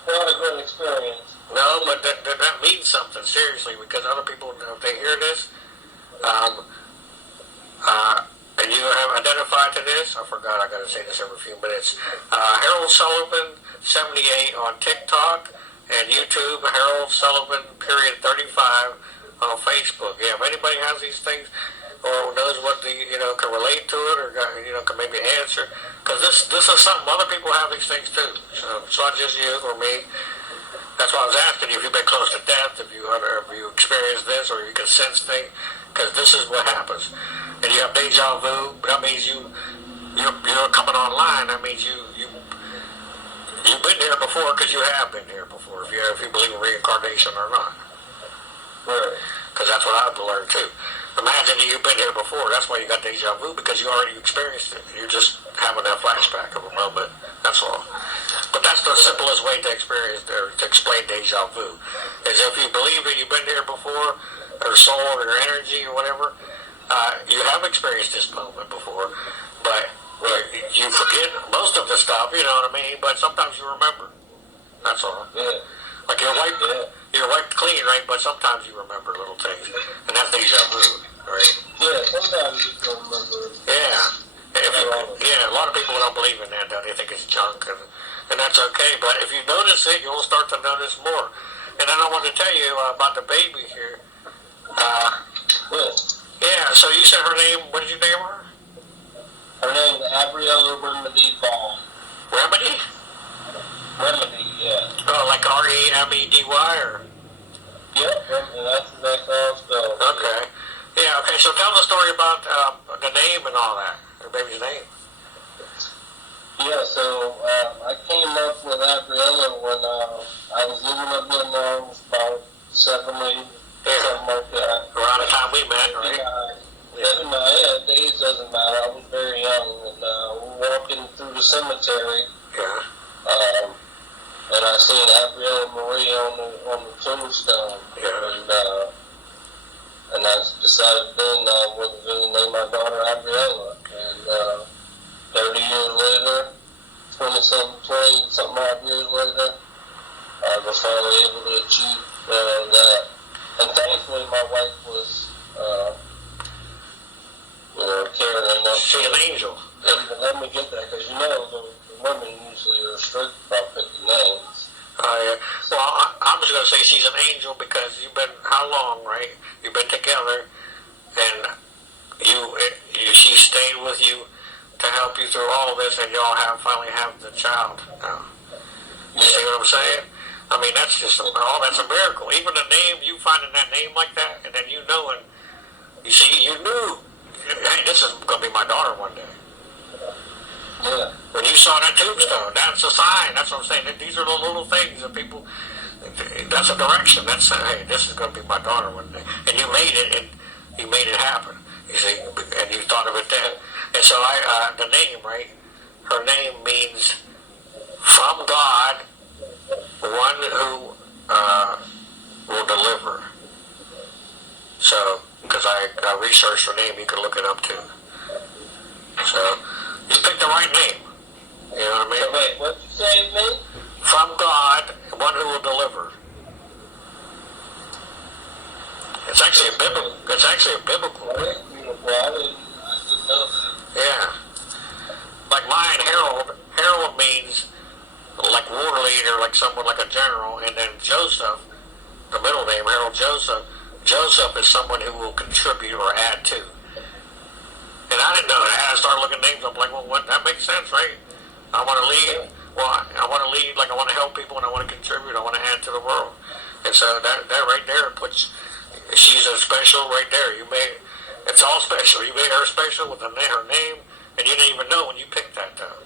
not a good experience. no, but that means something, seriously, because other people, if they hear this, and you have identified to this, I forgot, I gotta say this every few minutes. Harold Sullivan 78 on TikTok and YouTube, Harold Sullivan period 35 on Facebook. Yeah, if anybody has these things or knows what can relate to it or can maybe answer, because this is something other people have these things too. So it's not just you or me. That's why I was asking you if you've been close to death, if you experienced this or you can sense things, because this is what happens. And you have deja vu, that means you're coming online. That means you've been here before because you have been here before. If you believe in reincarnation or not, because that's what I've learned too. Imagine you've been here before. That's why you got deja vu, because you already experienced it. You're just having that flashback of a moment. That's all. But that's the simplest way to experience or to explain deja vu. Is if you believe that you've been here before, or soul or energy or whatever. You have experienced this moment before, but you forget most of the stuff, you know what I mean? But sometimes you remember. That's all. Yeah. Like you're wiped clean, right? But sometimes you remember little things, and that's deja vu, right? Yeah, sometimes you can remember. Yeah, a lot of people don't believe in that, though. They think it's junk, and that's okay. But if you notice it, you'll start to notice more. And then I want to tell you about the baby here. Yeah, so you said her name, what did you name her? Her name's Gabriella Remedy Vaughn. Remedy? Remedy, yeah. Oh, like Remedy, or? Yep, and that's how it's spelled. Okay. Yeah, okay, so tell the story about the name and all that, her baby's name. Yeah, so I came up with Gabriella when I was living up in about 7, 8, something like that. Around the time we met, right? Yeah, the age doesn't matter. I was very young, and we were walking through the cemetery. Yeah. And I seen Gabriella Marie on the tombstone. Yeah. And I decided then I was going to name my daughter Gabriella. And 30 years later, 20-something odd years later, I was finally able to achieve that. And thankfully, my wife was, caring enough. She's an angel. Let me get that, because the women usually are strict about picking names. Yeah. Well, I'm just going to say she's an angel because you've been, how long, right? You've been together, and she stayed with you to help you through all this, and y'all finally have the child now. You see what I'm saying? I mean, that's just, that's a miracle. Even the name, you finding that name like that, and then you knowing, you see, you knew, hey, this is going to be my daughter one day. Yeah. When you saw that tombstone, that's a sign. That's what I'm saying. These are the little things that people, that's a direction. That's, hey, this is going to be my daughter one day. And you made it, and you made it happen. You see, and you thought of it then. And so the name, right? Her name means from God, one who will deliver. So, because I research her name, you can look it up too. So, you picked the right name. You know what I mean? So wait, what'd you say it meant? From God, one who will deliver. It's actually a biblical. It's actually a biblical. Well, I didn't know that. Yeah. Like mine, Harold. Harold means like war leader, like someone like a general, and then Joseph, the middle name, Harold Joseph. Joseph is someone who will contribute or add to. And I didn't know that. I started looking at names. I'm like, well, what? That makes sense, right? I want to lead. Well, I want to lead. Like I want to help people, and I want to contribute. I want to add to the world. And so that right there puts. She's a special right there. You made. It's all special. You made her special with her name, and you didn't even know when you picked that though.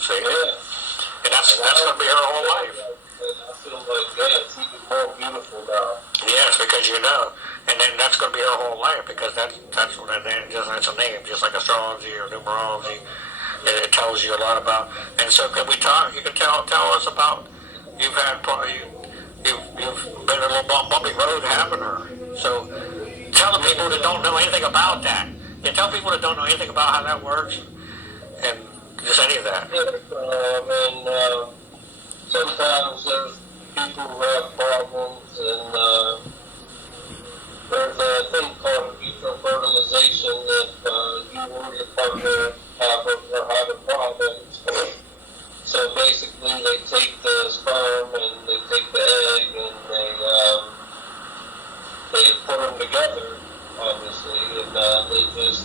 See? Yeah. And that's gonna be her whole life. I feel like, yeah, it's even more beautiful now. Yes, because you know, and then that's going to be her whole life because that's what that's a name, just like astrology or numerology. It tells you a lot about. And so, can we talk? You can tell us about. You've been a little bumpy road having her. So, tell the people that don't know anything about that. You tell people that don't know anything about how that works, and just any of that. And sometimes there's people who have problems, and there's a thing called vitro fertilization that you or your partner are having problems. So basically, they take the sperm and they take the egg and they put them together, obviously, and they just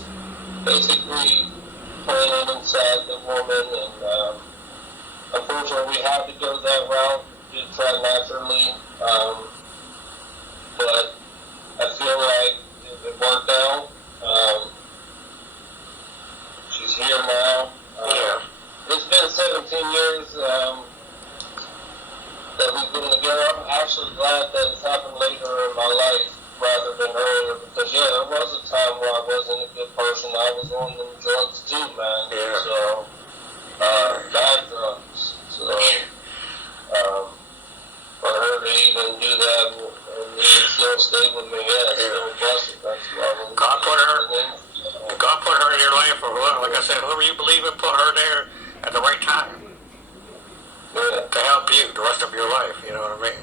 basically plant it inside the woman and. Unfortunately, we had to go that route to try naturally, but I feel like it worked out. She's here now. It's been 17 years that we've been together. I'm actually glad that it's happened later in my life rather than earlier because, yeah, there was a time where I wasn't a good person. I was on them drugs too, man. Yeah. So, bad drugs. So, for her to even do that and still stay with me, yeah, still blessed. That's why God put her in your life, or like I said, whoever you believe in, put her there at the right time to help you the rest of your life. You know what I mean?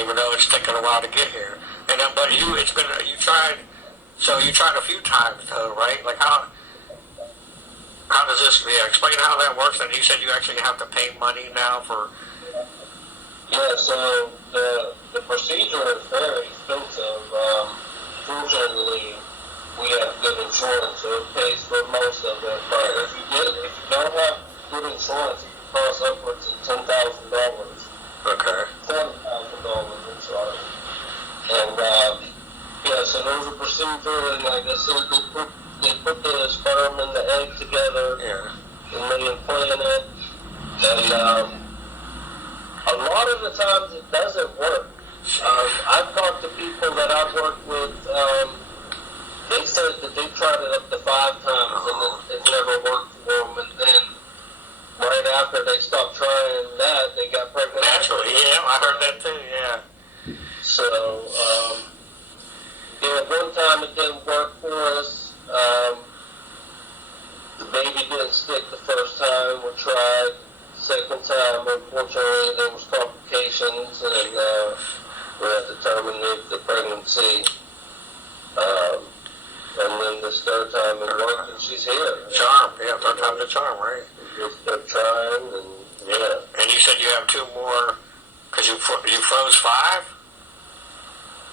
Even though it's taken a while to get here, and then, but you tried. So you tried a few times, though, right? Like how does this? Yeah, explain how that works. And you said you actually have to pay money now for. Yeah, so the procedure is very expensive. Fortunately, we have good insurance, so it pays for most of it. But if you don't have good insurance, it can cost upwards of $10,000. Okay. $10,000, I'm sorry. And yeah, so there's a procedure, and like I said, they put the sperm and the egg together, and they implant it, and a lot of the times it doesn't work. I've talked to people that I've worked with, they said that they tried it up to 5 times and it never worked for them, and then right after they stopped trying that, they got pregnant. Naturally, yeah, I heard that too, yeah. So, yeah, one time it didn't work for us. The baby didn't stick the first time we tried. Second time, unfortunately, there was complications, and we had to terminate the pregnancy. And then this third time it worked, and she's here. Charm, yeah, third time's a charm, right? We just kept trying, and yeah. And you said you have 2 more, because you froze 5?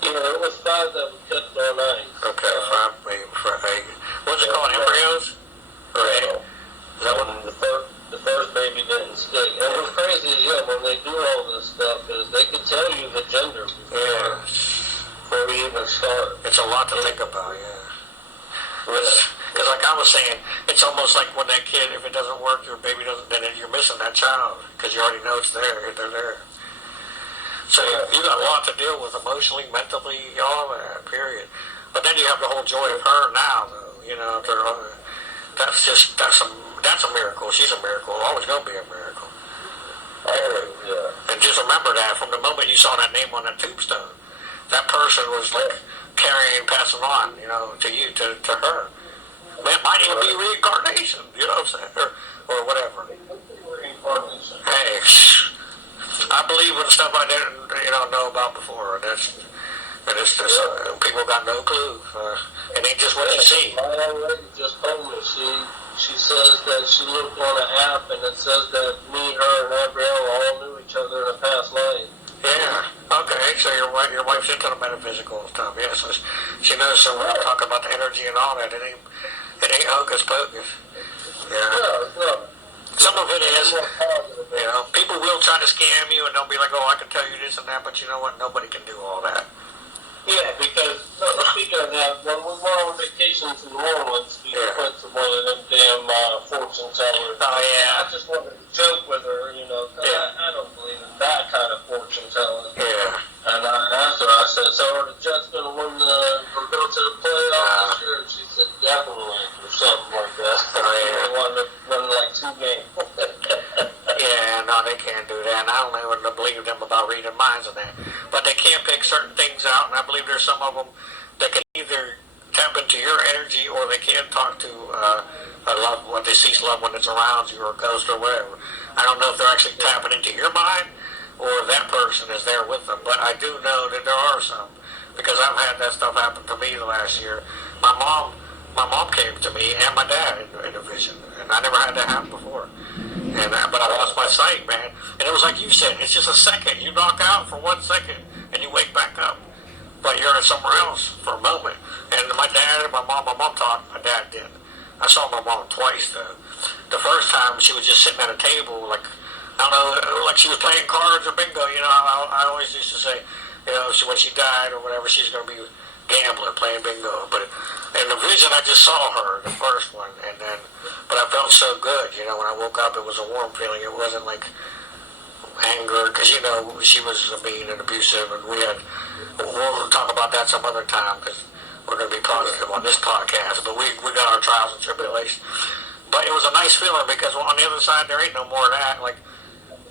Yeah, it was 5 that we kept on ice. Okay, 5 maybe for egg. What's it called, embryos? Or egg? Is that one? The first baby didn't stick. And what's crazy is, when they do all this stuff, is they can tell you the gender before we even start. It's a lot to think about, Because like I was saying, it's almost like when that kid, if it doesn't work, your baby doesn't, then you're missing that child, because you already know it's there, they're there. So you got a lot to deal with emotionally, mentally, all that, period. But then you have the whole joy of her now, though, that's a miracle. She's a miracle. Always going to be a miracle. And just remember that from the moment you saw that name on that tombstone, that person was like carrying and passing on, to you, to her. It might even be reincarnation, you know what I'm saying, or whatever. Reincarnation. Hey, I believe in stuff I didn't, know about before. And it's just, people got no clue. It ain't just what you see. My old lady just told me she says that she looked on an app and it says that me, her, and Gabrielle all knew each other in a past life. Yeah. Okay. So your wife's into the metaphysical stuff. Yeah. So she knows. So we're talking about the energy and all that. It ain't hocus pocus. Yeah. No. Some of it is. People will try to scam you and they'll be like, "Oh, I can tell you this and that," but you know what? Nobody can do all that. Yeah, because speaking of that, when we went on vacation to New Orleans, we went to one of them damn fortune tellers. Oh yeah. I just wanted to joke with her, cause I don't believe in that kind of fortune telling. Yeah. And I asked her, I said, "So are the Jets going to win or go to the playoffs this year?" And she said, "Definitely," or something like that. They wanted to win like 2 games. Yeah, no, they can't do that. And I don't even believe them about reading minds and that. But they can pick certain things out, and I believe there's some of them that can either tap into your energy or they can talk to a deceased loved one that's around you or a ghost or whatever. I don't know if they're actually tapping into your mind or if that person is there with them. But I do know that there are some, because I've had that stuff happen to me the last year. My mom came to me and my dad in a vision, and I never had that happen before. But I lost my sight, man. And it was like you said, it's just a second. You knock out for 1 second, and you wake back up. But you're somewhere else for a moment. And my mom talked, my dad did. I saw my mom twice, though. The first time, she was just sitting at a table, like, I don't know, like she was playing cards or bingo. I always used to say, when she died or whatever, she's going to be a gambler playing bingo. But in the vision, I just saw her, the first one, but I felt so good, when I woke up, it was a warm feeling. It wasn't like anger, because, she was mean and abusive, and we'll talk about that some other time, because we're going to be positive on this podcast, but we got our trials and tribulations. But it was a nice feeling, because on the other side, there ain't no more of that. Like,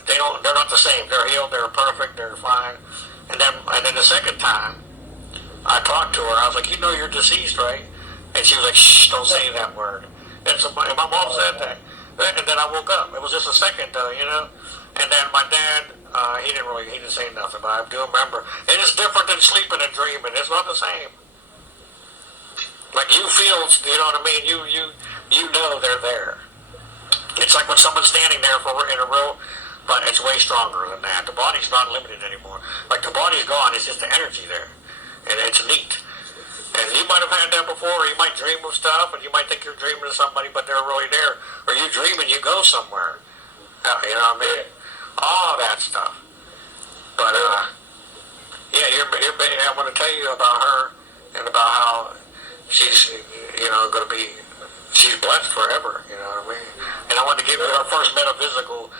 they're not the same. They're healed, they're perfect, they're fine. And then the second time, I talked to her, I was like, you're deceased, right? And she was like, "Shh, don't say that word." And so my mom said that. And then I woke up. It was just a second, though, And then my dad, he didn't say nothing, but I do remember. And it's different than sleeping and dreaming. It's not the same. Like, you feel, you know what I mean? You know they're there. It's like when someone's standing there in a row, but it's way stronger than that. The body's not limited anymore. Like, the body's gone, it's just the energy there. And it's neat. And you might have had that before, or you might dream of stuff, and you might think you're dreaming of somebody, but they're really there. Or you dream and you go somewhere. You know what I mean? All that stuff. But, yeah, I want to tell you about her and about how she's, going to be, she's blessed forever, you know what I mean? And I want to give you her first metaphysical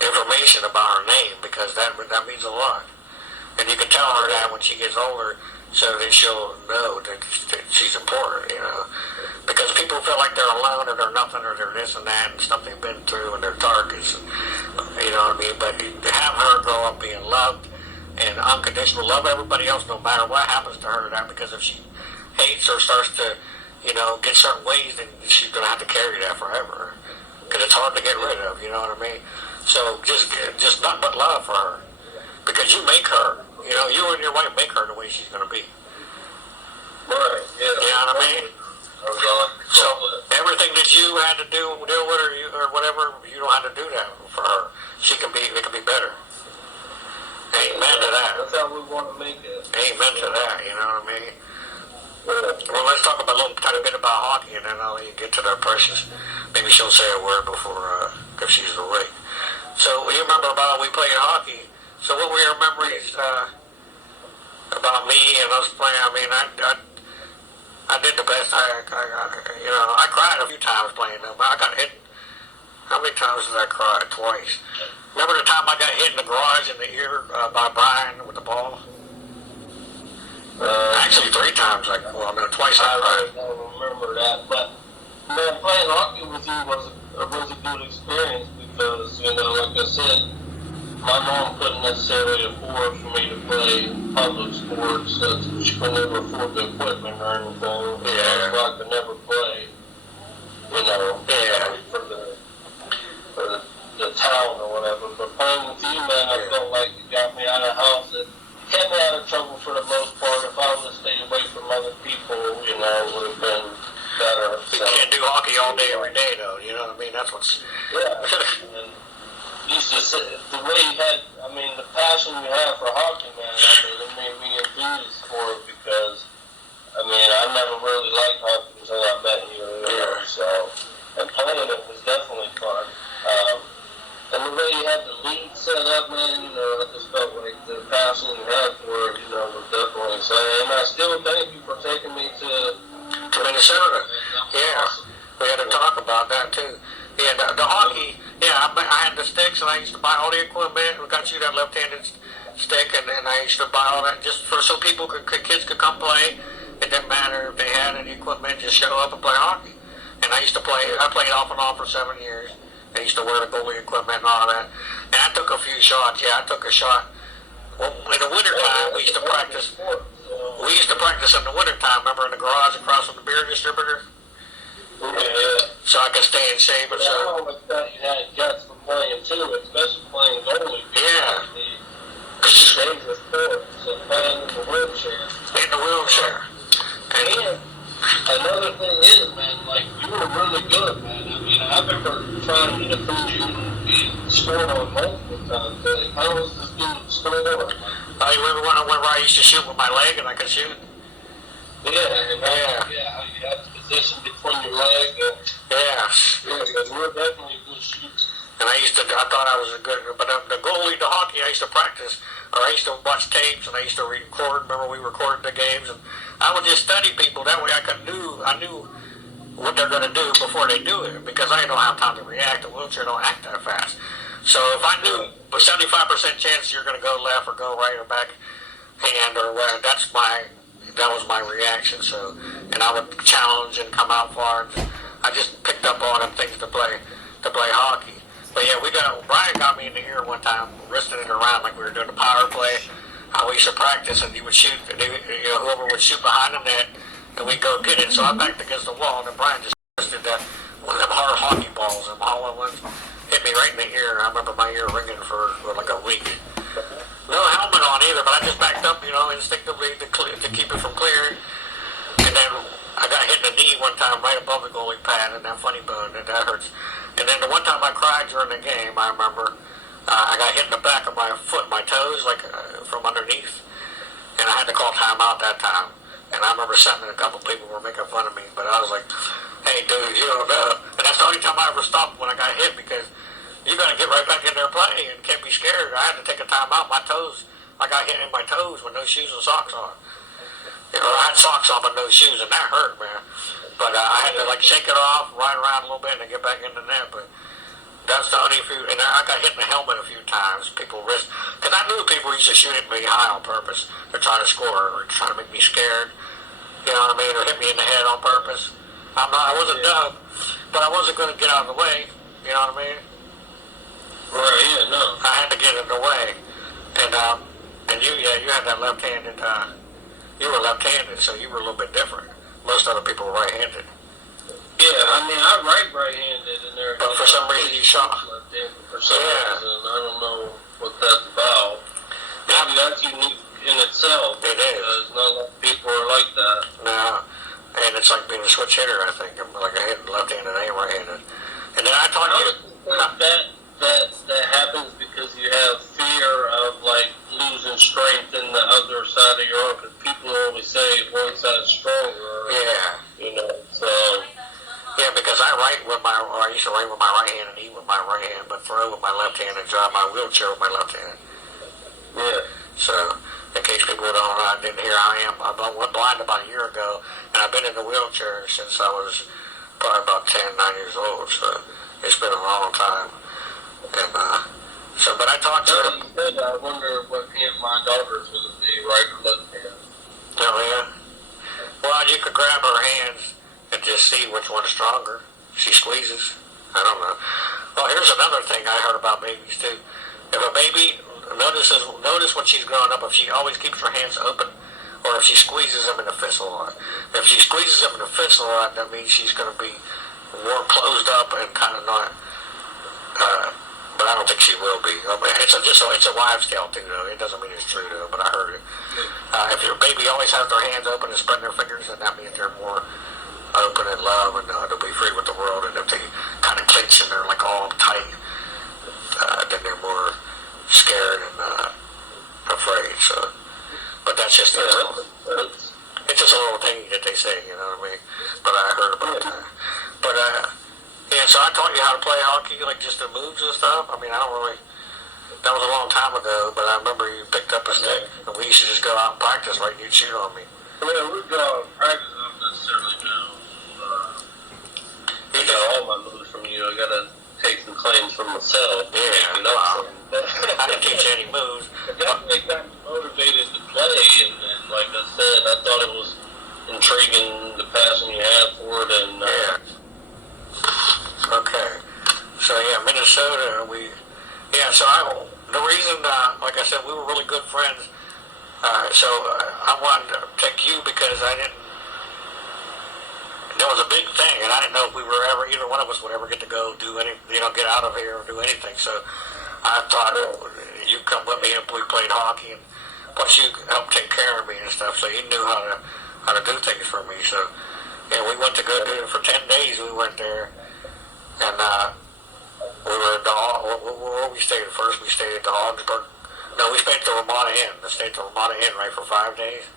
information about her name, because that means a lot. And you can tell her that when she gets older, so that she'll know that she's important, Because people feel like they're alone, or they're nothing, or they're this and that, and stuff they've been through, and they're targets, you know what I mean? But to have her grow up being loved and unconditional, love everybody else no matter what happens to her, that because if she hates or starts to, get certain ways, then she's going to have to carry that forever. Because it's hard to get rid of, you know what I mean? So just nothing but love for her. Because you make her. You and your wife make her the way she's going to be. Right, yeah. You know what I mean? So everything that you had to deal with or whatever, you don't have to do that for her. It can be better. Amen to that. That's how we want to make it. Amen to that, you know what I mean? Well, let's talk about a little tiny bit about hockey, and then I'll let you get to that precious. Maybe she'll say a word before, because she's awake. So you remember about we played hockey. So what were your memories about me and us playing? I mean, I did the best. I cried a few times playing them, but I got hit. How many times did I cry? Twice. Remember the time I got hit in the garage in the ear by Brian with the ball? Actually, 3 times. Twice I cried. I don't remember that, but man, playing hockey with you was a really good experience, because like I said, my mom couldn't necessarily afford for me to play public sports. She could never afford the equipment or anything. Yeah. So I could never play, Yeah. for the town or whatever. But playing with you, man, I felt like you got me out of the house. It kept me out of trouble for the most part. If I would have stayed away from other people, it would have been better. You can't do hockey all day, every day, though. You know what I mean? That's what's... Yeah. And used to say, the way you had, the passion you had for hockey, man, it made me enthused for it because, I never really liked hockey until I met you, so, and playing it was definitely fun. And the way you had the league set up, man, I just felt like the passion you had for it, was definitely insane. And I still thank you for taking me to Minnesota. Yeah. We had to talk about that, too. Yeah, the hockey, I had the sticks, and I used to buy all the equipment. We got you that left-handed stick, and I used to buy all that just so kids could come play. It didn't matter if they had any equipment, just show up and play hockey. And I played off and on for 7 years. I used to wear the goalie equipment and all that. And I took a few shots. Yeah, I took a shot. Well, in the wintertime, we used to practice. We used to practice in the wintertime, remember, in the garage across from the beer distributor? Yeah. So I could stay in shape. But I always thought you had guts for playing too, especially playing goalie. Yeah. It's a dangerous sport, so playing in the wheelchair. In the wheelchair. And another thing is, man, like, you were really good, man. I remember trying to defend you and scored on multiple times. Like, how was this dude scoring? Oh, you remember when I used to shoot with my leg and I could shoot? Yeah, how you had the position between your legs. Because you were definitely a good shooter. And I thought I was a good, but the goalie, the hockey, I used to practice, or I used to watch tapes, and I used to record. Remember, we recorded the games, and I would just study people. That way, I knew what they're going to do before they do it, because I don't have time to react. The wheelchair don't act that fast. So if I knew with 75% chance you're going to go left or go right or back hand or whatever, that was my reaction. So, and I would challenge and come out far. And I just picked up on them things to play hockey. But yeah, Brian got me in the ear one time, wristing it around like we were doing a power play. We used to practice, and he would shoot, and whoever would shoot behind the net, and we'd go get it. So I backed against the wall, and then Brian just wristed that one of them hard hockey balls, them hollow ones, hit me right in the ear. I remember my ear ringing for like a week. No helmet on either, but I just backed up, instinctively to keep it from clearing. And then I got hit in the knee one time right above the goalie pad, and that funny bone, and that hurts. And then the one time I cried during the game, I remember I got hit in the back of my foot, my toes, like from underneath. And I had to call timeout that time. And I remember sitting and a couple people were making fun of me, but I was like, hey, dude, you don't know. And that's the only time I ever stopped when I got hit, because you got to get right back in there playing and can't be scared. I had to take a timeout. My toes, I got hit in my toes with no shoes and socks on. I had socks on but no shoes, and that hurt, man. But I had to shake it off, ride around a little bit, and then get back in the net. But that's the only few. And I got hit in the helmet a few times. People risk, because I knew people used to shoot at me high on purpose. They're trying to score or trying to make me scared. You know what I mean? Or hit me in the head on purpose. I wasn't dumb, but I wasn't going to get out of the way. You know what I mean? Right. Yeah. No. I had to get in the way, and you had that left-handed. You were left-handed, so you were a little bit different. Most other people were right-handed. Yeah, I write right-handed and everything. But for some reason you shot. For some reason, I don't know what that's about. Maybe that's unique in itself. It is. Because not a lot of people are like that. No, and it's like being a switch hitter, I think. I'm like a hit left-handed and right-handed. And then I taught you. That happens because you have fear of losing strength in the other side of your arm. Because people always say one side's stronger. Yeah. So. Yeah, because I used to write with my right hand and eat with my right hand, but throw with my left hand and drive my wheelchair with my left hand. Yeah. So, in case people didn't hear, I went blind about a year ago, and I've been in the wheelchair since I was probably about 9 years old, so it's been a long time. And, but I talked to her. I wonder what hand my daughter's going to be, right or left hand. Oh, yeah? Well, you could grab her hands and just see which one's stronger. She squeezes. I don't know. Well, here's another thing I heard about babies, too. If a baby notice when she's growing up, if she always keeps her hands open, or if she squeezes them in a fist a lot. If she squeezes them in a fist a lot, that means she's going to be more closed up and kind of not. But I don't think she will be. I mean, it's a wives' tale too, though. It doesn't mean it's true, though. But I heard it. If your baby always has their hands open and spreading their fingers, then that means they're more open in love and they'll be free with the world. And if they kind of clench and they're like all tight, then they're more scared and afraid. So, but that's just it's just a little thing that they say, you know what I mean? But I heard about that. But yeah, so I taught you how to play hockey, like just the moves and stuff. I mean, I don't really. That was a long time ago, but I remember you picked up a stick and we used to just go out and practice, right? And you'd shoot on me. Yeah, we go out and practice. I don't necessarily know. I got all my moves from you. I gotta take some claims from myself. Yeah, I didn't teach you any moves. It definitely got me motivated to play, and like I said, I thought it was intriguing, the passion you had for it, and Okay. So yeah, Minnesota, the reason, like I said, we were really good friends, I wanted to take you because there was a big thing, and I didn't know if either one of us would ever get to go do get out of here or do anything. So I thought you'd come with me and we played hockey, and plus you helped take care of me and stuff. So you knew how to do things for me. So yeah, we went to go do it for 10 days. We went there, and we were at where we stayed first. We stayed at the Augsburg. No, we stayed at the Ramada Inn. We stayed at the Ramada Inn, right, for 5 days.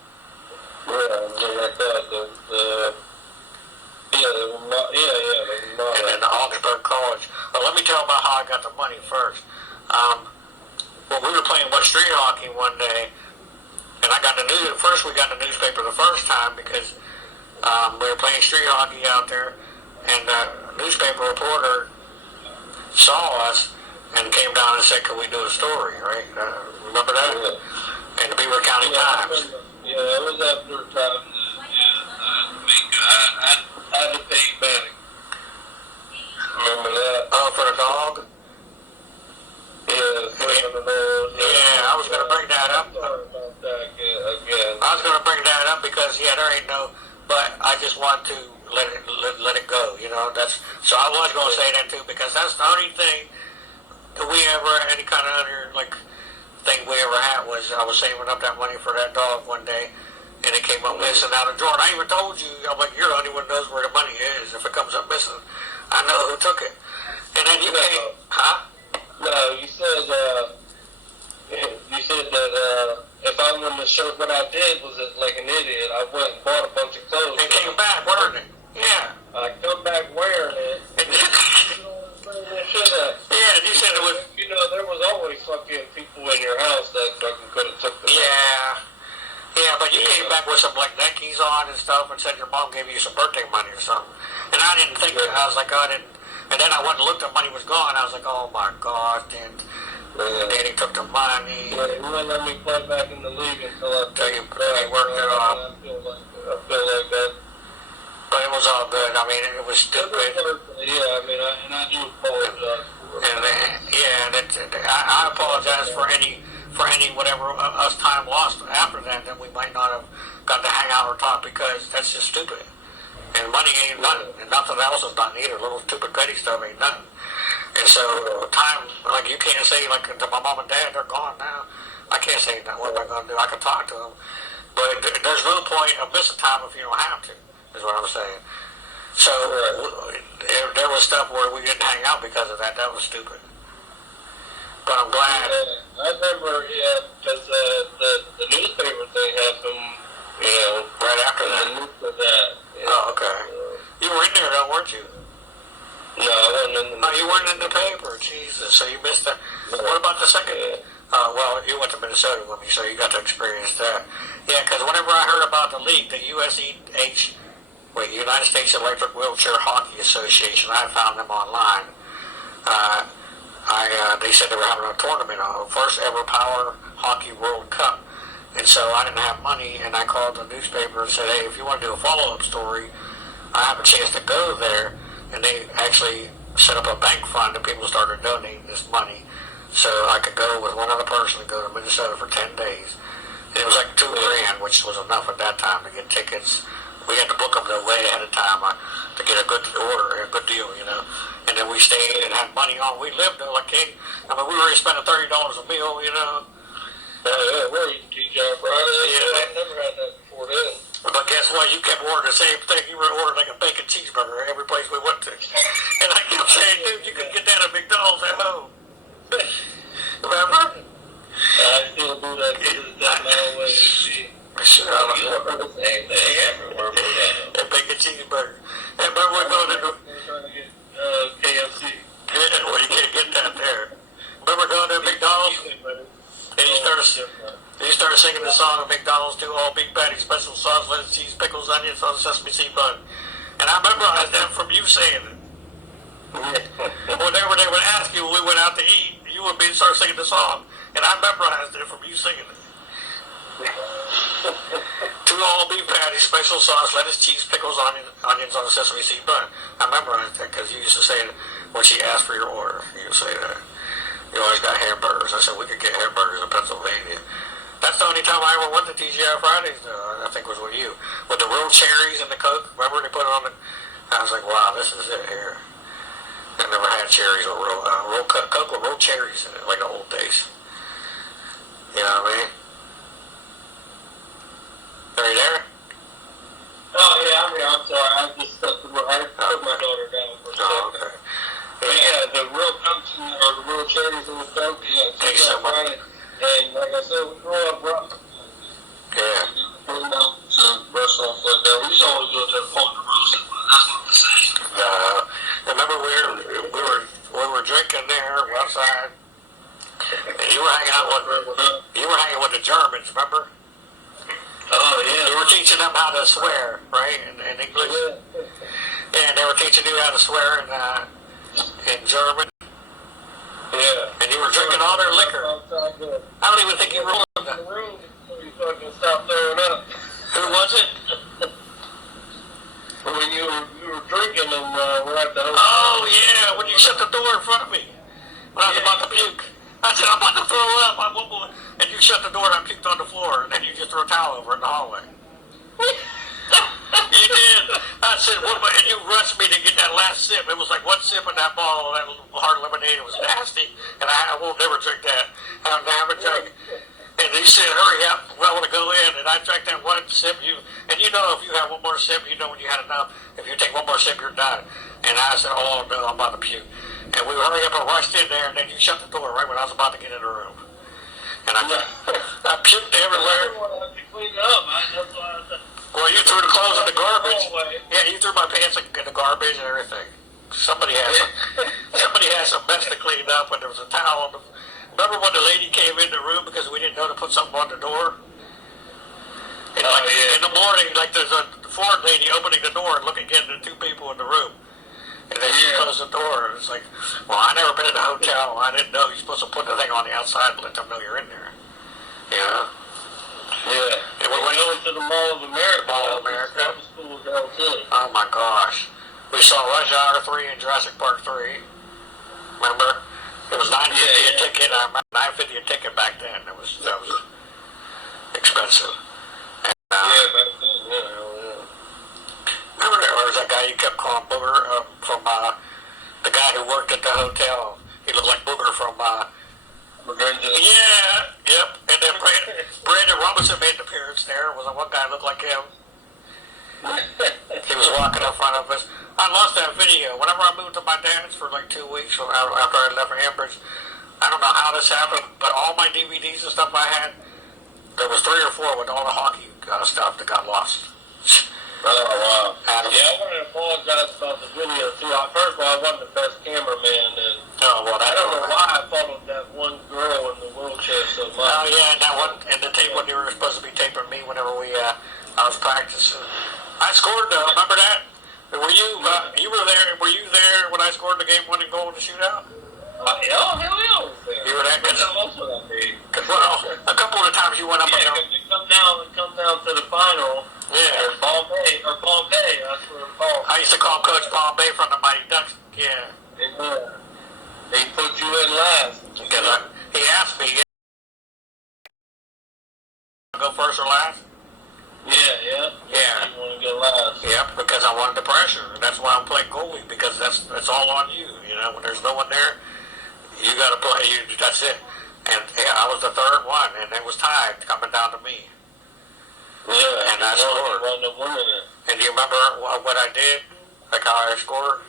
And then the Augsburg College. Well, let me tell you about how I got the money first. Well, we were playing street hockey one day, and I got the news. First, we got the newspaper the first time because we were playing street hockey out there, and the newspaper reporter saw us and came down and said, "Could we do a story?" Right? Remember that? Yeah. And the Beaver County Times. Yeah, it was after a time. I had to pay back. Remember that? Oh, for the dog? Yeah, I was going to bring that up. Sorry about that again. I was going to bring that up because, there ain't no, but I just want to let it go, so I was going to say that too, because that's the only thing that we ever, any kind of other, thing we ever had was, I was saving up that money for that dog one day, and it came up missing out of the drawer. And I even told you, I'm like, you're the only one who knows where the money is. If it comes up missing, I know who took it. And then you came, huh? No, you said that if I wouldn't have showed what I did was like an idiot, I went and bought a bunch of clothes. And came back wearing it. Yeah. I come back wearing it. Yeah, you said it was. There was always fucking people in your house that fucking could have took the money. Yeah, but you came back with some Nikes on and stuff and said your mom gave you some birthday money or something. And I didn't think that. I was like, I didn't. And then I went and looked and money was gone. I was like, oh my gosh, and Danny took the money. Yeah, he wouldn't let me play back in the league until you worked it off. I feel like that. But it was all good. I mean, it was stupid. Yeah, and I do apologize. I apologize for any whatever us time lost after that we might not have got to hang out or talk, because that's just stupid. And money ain't nothing, and nothing else is nothing either. Little stupid petty stuff ain't nothing. And so time, you can't say to my mom and dad, they're gone now. I can't say that. What am I going to do? I can talk to them, but there's no point of missing time if you don't have to. Is what I'm saying. So there was stuff where we didn't hang out because of that. That was stupid. But I'm glad. I remember, because the newspaper thing happened, right after that. Oh, okay. You were in there though, weren't you? No, I wasn't in the. No, you weren't in the paper. Jesus, so you missed that. What about the second? Well, you went to Minnesota with me, so you got to experience that. Yeah, because whenever I heard about the league, the United States Electric Wheelchair Hockey Association, I found them online. They said they were having a tournament, first ever Power Hockey World Cup. And so I didn't have money, and I called the newspaper and said, hey, if you want to do a follow-up story, I have a chance to go there. And they actually set up a bank fund, and people started donating this money. so I could go with one other person and go to Minnesota for 10 days. And it was like $2,000, which was enough at that time to get tickets. We had to book them way ahead of time to get a good order, a good deal, you know. And then we stayed and had money on. We lived there like king. I mean, we were spending $30 a meal, you know. Yeah, we're eating TGI Fridays. Yeah. I've never had that before then. But guess what? You kept ordering the same thing. You were ordering like a bacon cheeseburger every place we went to. And I kept saying, dude, you could get that at McDonald's at home. Remember? I still do that to this day. My way. Sure. You order the same thing everywhere we go. A bacon cheeseburger. And remember we going to We're trying to get KFC. yeah, well, you can't get that there. Remember going to McDonald's? And he started singing the song of McDonald's, do all beef patty, special sauce, lettuce, cheese, pickles, onions on sesame seed bun. And I memorized that from you saying it. Whenever they would ask you when we went out to eat, you would start singing the song. And I memorized it from you singing it. Two all beef patties, special sauce, lettuce, cheese, pickles, onions on a sesame seed bun. I memorized that because you used to say it when she asked for your order. You would say that. You always got hamburgers. I said we could get hamburgers in Pennsylvania. That's the only time I ever went to TGI Fridays, though, I think was with you. With the real cherries and the Coke. Remember they put it on the... I was like, wow, this is it here. I never had cherries with real Coke with real cherries in it, like the old days. You know what I mean? Are you there? Oh, yeah, I'm here. I'm sorry. I just put my daughter down for a second. Oh, okay. But yeah, the real Cokes or the real cherries in the Coke, yeah, Thanks so much. And like I said, we grew up rough. Yeah. Putting out some restaurants like that. We used to always go to the Point of Roses, but that's not the same. Remember we were drinking there outside. And you were hanging with the Germans, remember? Oh, yeah. You were teaching them how to swear, right, in English? Yeah, and they were teaching you how to swear in German. Yeah. And you were drinking all their liquor. I don't even think you were in that. You fucking stopped throwing up. Who was it? When you were drinking and we're at the hotel. Oh, yeah, when you shut the door in front of me. When I was about to puke. I said, I'm about to throw up. And you shut the door and I puked on the floor. And then you just threw a towel over in the hallway. You did. I said, what about, and you rushed me to get that last sip. It was like one sip of that bottle of that hard lemonade. It was nasty. And I won't never drink that. I'll never drink. And you said, hurry up. Well, I want to go in. And I drank that one sip. And you know, if you have one more sip, you know when you had enough. If you take one more sip, you're done. And I said, oh, no, I'm about to puke. And we hurried up and rushed in there, and then you shut the door right when I was about to get in the room. And I puked everywhere. I wanted to clean it up. That's why I said, well, you threw the clothes in the garbage. Yeah, you threw my pants in the garbage and everything. Somebody had some mess to clean up, and there was a towel on the... Remember when the lady came in the room because we didn't know to put something on the door? And in the morning, like there's a foreign lady opening the door and looking at the two people in the room. And then she closed the door, and it's like, well, I never been in a hotel. I didn't know you're supposed to put the thing on the outside and let them know you're in there. Yeah. yeah. And we went to the Mall of America. Mall of America. That was cool as hell, too. Oh my gosh. We saw Rush Hour 3 and Jurassic Park 3. Remember? It was $9.50 a ticket. I remember $9.50 a ticket back then. That was expensive. And, yeah, back then, yeah. Remember there was that guy you kept calling Booger from the guy who worked at the hotel. He looked like Booger from yeah, yep. And then Brandon Robinson made an appearance there. Was one guy looked like him. He was walking in front of us. I lost that video. Whenever I moved to my dad's for like 2 weeks after I left for Ambridge, I don't know how this happened, but all my DVDs and stuff I had, there was 3 or 4 with all the hockey stuff that got lost. Oh, wow. Yeah, I wanted to apologize about the video, too. First of all, I wasn't the best cameraman, and I don't know why I followed that one girl in the wheelchair so much. Oh, yeah, and that one, and the tape when you were supposed to be taping me whenever I was practicing. I scored, though. Remember that? Were you were there when I scored the game-winning goal in the shootout? Hell yeah, I was there. You were there? Well, a couple of times you went up there. Yeah, because it comes down to the final. Yeah. Bombay, that's what it's called. I used to call Coach Bombay from the Mighty Ducks. Yeah. They put you in last. Because first or last? Yeah. Yeah. You want to get last. Yep, because I wanted the pressure. That's why I'm playing goalie, because that's all on you. You know, when there's no one there, you got to play. That's it. And yeah, I was the third one, and it was tied coming down to me. Yeah, and I scored. Wound up winning it. And do you remember what I did? Like how I scored?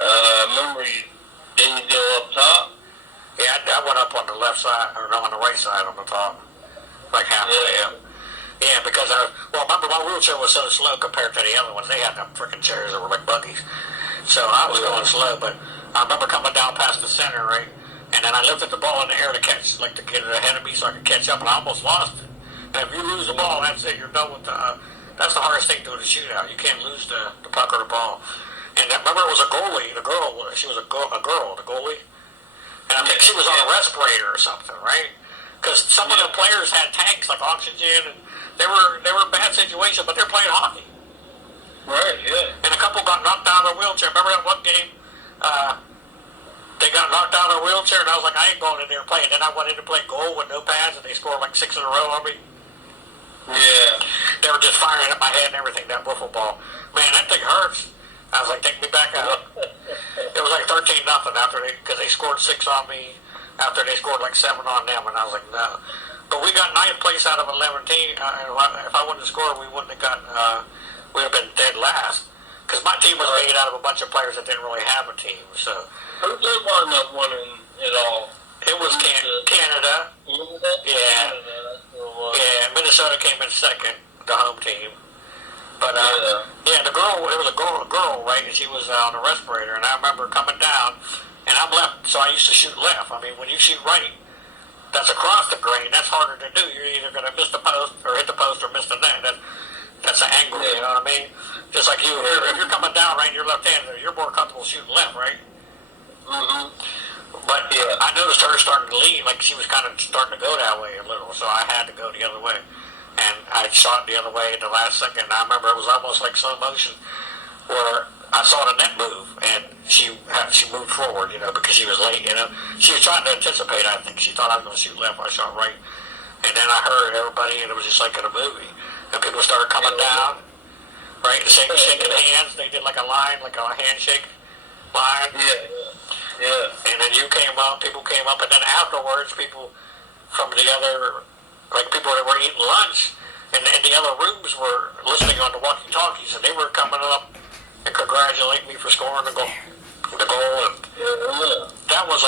I remember didn't you go up top? Yeah, I went up on the left side, or no, on the right side on the top, like halfway up. Yeah, because remember my wheelchair was so slow compared to the other ones. They had them freaking chairs that were like buggies. So I was going slow, but I remember coming down past the center, right? And then I lifted the ball in the air to catch, like to get it ahead of me so I could catch up, and I almost lost it. And if you lose the ball, that's it. You're done with that's the hardest thing doing a shootout. You can't lose the puck or the ball. And I remember it was a goalie. The girl, she was a girl, the goalie. And I think she was on a respirator or something, right? Because some of the players had tanks like oxygen, and they were in bad situations, but they're playing hockey. Right, yeah. And a couple got knocked out of their wheelchair. Remember that one game? They got knocked out of their wheelchair, and I was like, I ain't going in there and playing. Then I went in to play goal with no pads, and they scored like 6 in a row on me. Yeah. They were just firing at my head and everything, that wiffle ball. Man, that thing hurts. I was like, take me back out. It was like 13-0 after because they scored 6 on me after they scored like 7 on them, and I was like, no. But we got 9th place out of 11 teams. If I wouldn't have scored, we wouldn't have got. We would have been dead last. Because my team was made out of a bunch of players that didn't really have a team. So who did wind up winning it all? It was Canada. Yeah. Yeah, Minnesota came in second, the home team. But the girl, it was a girl, right? And she was on a respirator, and I remember coming down, and I'm left, so I used to shoot left. I mean, when you shoot right, that's across the grain. That's harder to do. You're either going to miss the post or hit the post or miss the net. That's an angle, you know what I mean? Just like you, if you're coming down right and you're left-handed, you're more comfortable shooting left, right? Mm-hmm. But I noticed her starting to lean, like she was kind of starting to go that way a little, so I had to go the other way. And I shot the other way at the last second, and I remember it was almost like slow motion, where I saw the net move, and she moved forward, you know, because she was late, you know. She was trying to anticipate, I think. She thought I was going to shoot left, I shot right. And then I heard everybody, and it was just like in a movie. And people started coming down, right, and shaking hands. They did like a line, like a handshake line. Yeah. And then people came up, and then afterwards, people from the other, like people that were eating lunch, and the other rooms were listening on the walkie-talkies, and they were coming up and congratulating me for scoring the goal. And that was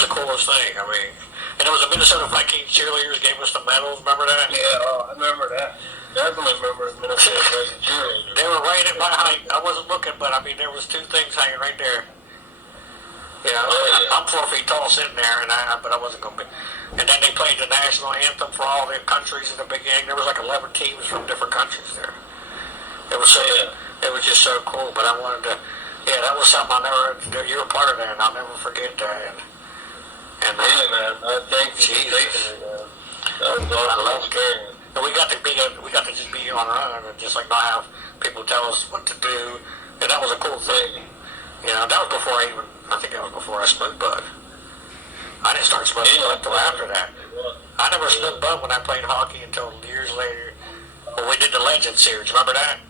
the coolest thing. I mean, and it was the Minnesota Vikings cheerleaders gave us the medals. Remember that? Yeah, I remember that. Definitely remember Minnesota Vikings cheerleaders. They were right at my height. I wasn't looking, but I mean, there was 2 things hanging right there. You know, I'm 4 feet tall sitting there, but I wasn't going to be. And then they played the national anthem for all the countries in the big game. There was like 11 teams from different countries there. It was it was just so cool. But I wanted to, that was something you were part of that, and I'll never forget that. And man, thank you. That was awesome. I love it. And we got to just be on our own, and just like not have people tell us what to do. And that was a cool thing. You know, that was before I think that was before I smoked bud. I didn't start smoking bud until after that. I never smoked bud when I played hockey until years later. When we did the Legend series, remember that?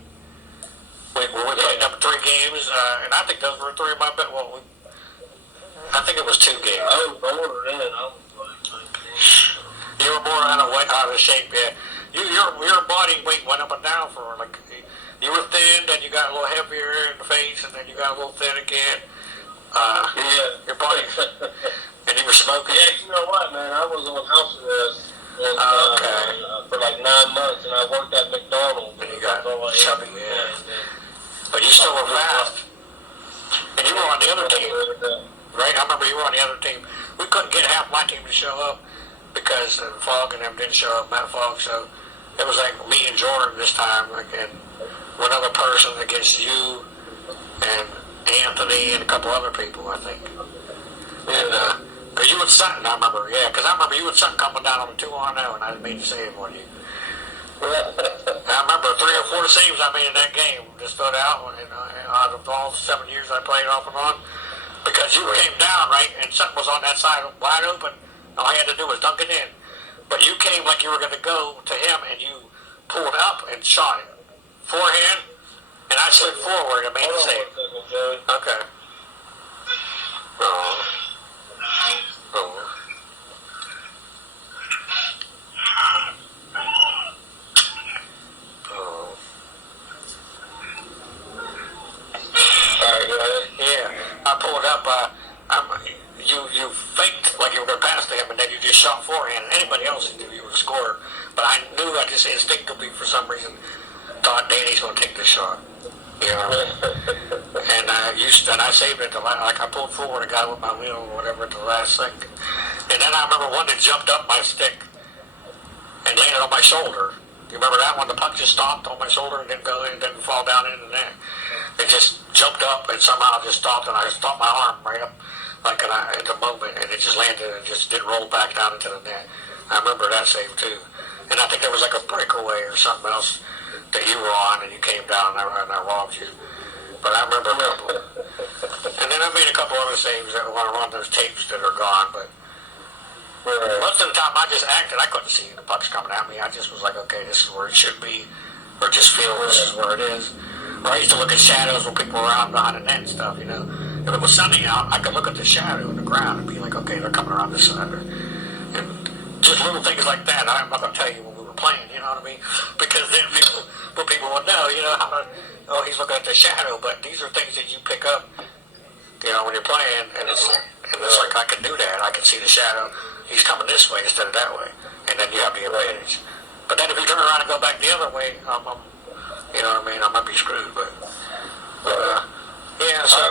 We played up 3 games, and I think those were 3 of my best. Well, I think it was 2 games. I was older then. I was like 19. You were more out of shape, yeah. Your body weight went up and down for like. You were thin, then you got a little heavier in the face, and then you got a little thin again. Your body, and you were smoking. Yeah, you know what, man? I was on house arrest for like 9 months, and I worked at McDonald's. And you got chubby, But you still were fast. And you were on the other team, right? I remember you were on the other team. We couldn't get half my team to show up because Fogg and them didn't show up, Matt Fogg, so it was like me and Jordan this time, and one other person against you and Anthony and a couple other people, I think. And because you and Sutton, I remember, because I remember you and Sutton coming down on a 2-on-0, and I made the save on you. I remember 3 or 4 saves I made in that game just stood out, and out of all 7 years I played off and on, because you came down, right, and Sutton was on that side wide open. All he had to do was dunk it in. but you came like you were going to go to him, and you pulled up and shot him. Forehand, and I slid forward and made the save. Okay. Oh. Oh. Oh. Yeah, I pulled up. You faked like you were going to pass to him, and then you just shot forehand. Anybody else knew you were a scorer, but I knew I just instinctively, for some reason, thought Danny's going to take this shot. You know, and I saved it at the last. Like I pulled forward and got with my wheel or whatever at the last second. And then I remember one that jumped up my stick and landed on my shoulder. You remember that one? The puck just stopped on my shoulder and didn't go in, didn't fall down into the net. It just jumped up and somehow just stopped, and I stopped my arm right up, like at the moment, and it just landed and just didn't roll back down into the net. I remember that save too. And I think there was like a breakaway or something else that you were on, and you came down and I robbed you. But I remember a couple. And then I made a couple other saves that were on those tapes that are gone, but most of the time I just acted. I couldn't see the pucks coming at me. I just was like, okay, this is where it should be, or just feel this is where it is. Or I used to look at shadows when people were out behind the net and stuff, you know. If it was sunny out, I could look at the shadow on the ground and be like, okay, they're coming around this side. And just little things like that. I'm not going to tell you when we were playing, you know what I mean? Because then people would know, you know, oh, he's looking at the shadow. But these are things that you pick up, you know, when you're playing, and it's like I can do that. I can see the shadow. He's coming this way instead of that way, and then you have the advantage. But then if you turn around and go back the other way, you know what I mean? I might be screwed, but yeah. So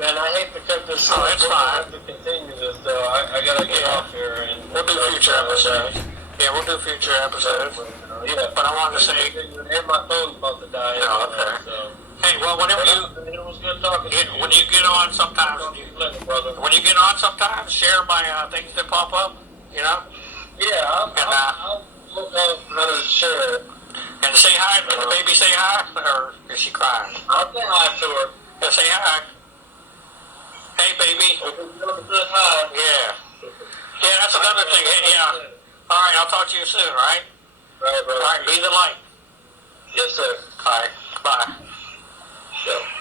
man, I hate to cut this short. Oh, it's fine. I have to continue this though. I gotta get off here, and we'll do future episodes. Yeah, we'll do future episodes. Yeah, but I wanted to say, and my phone's about to die. Oh, okay. So. Hey, well, whenever It was good talking to you. when you get on, sometimes when you get on, sometimes share my things that pop up. You know. Yeah, I'll look up how to share it. And say hi. Can the baby say hi, or is she crying? I'll say hi to her. Yeah, say hi. Hey, baby. Hi. Yeah. Yeah, that's another thing. Hey, yeah. All right, I'll talk to you soon, all right? All right, brother. All right, be the light. Yes, sir. All right, bye. Yeah.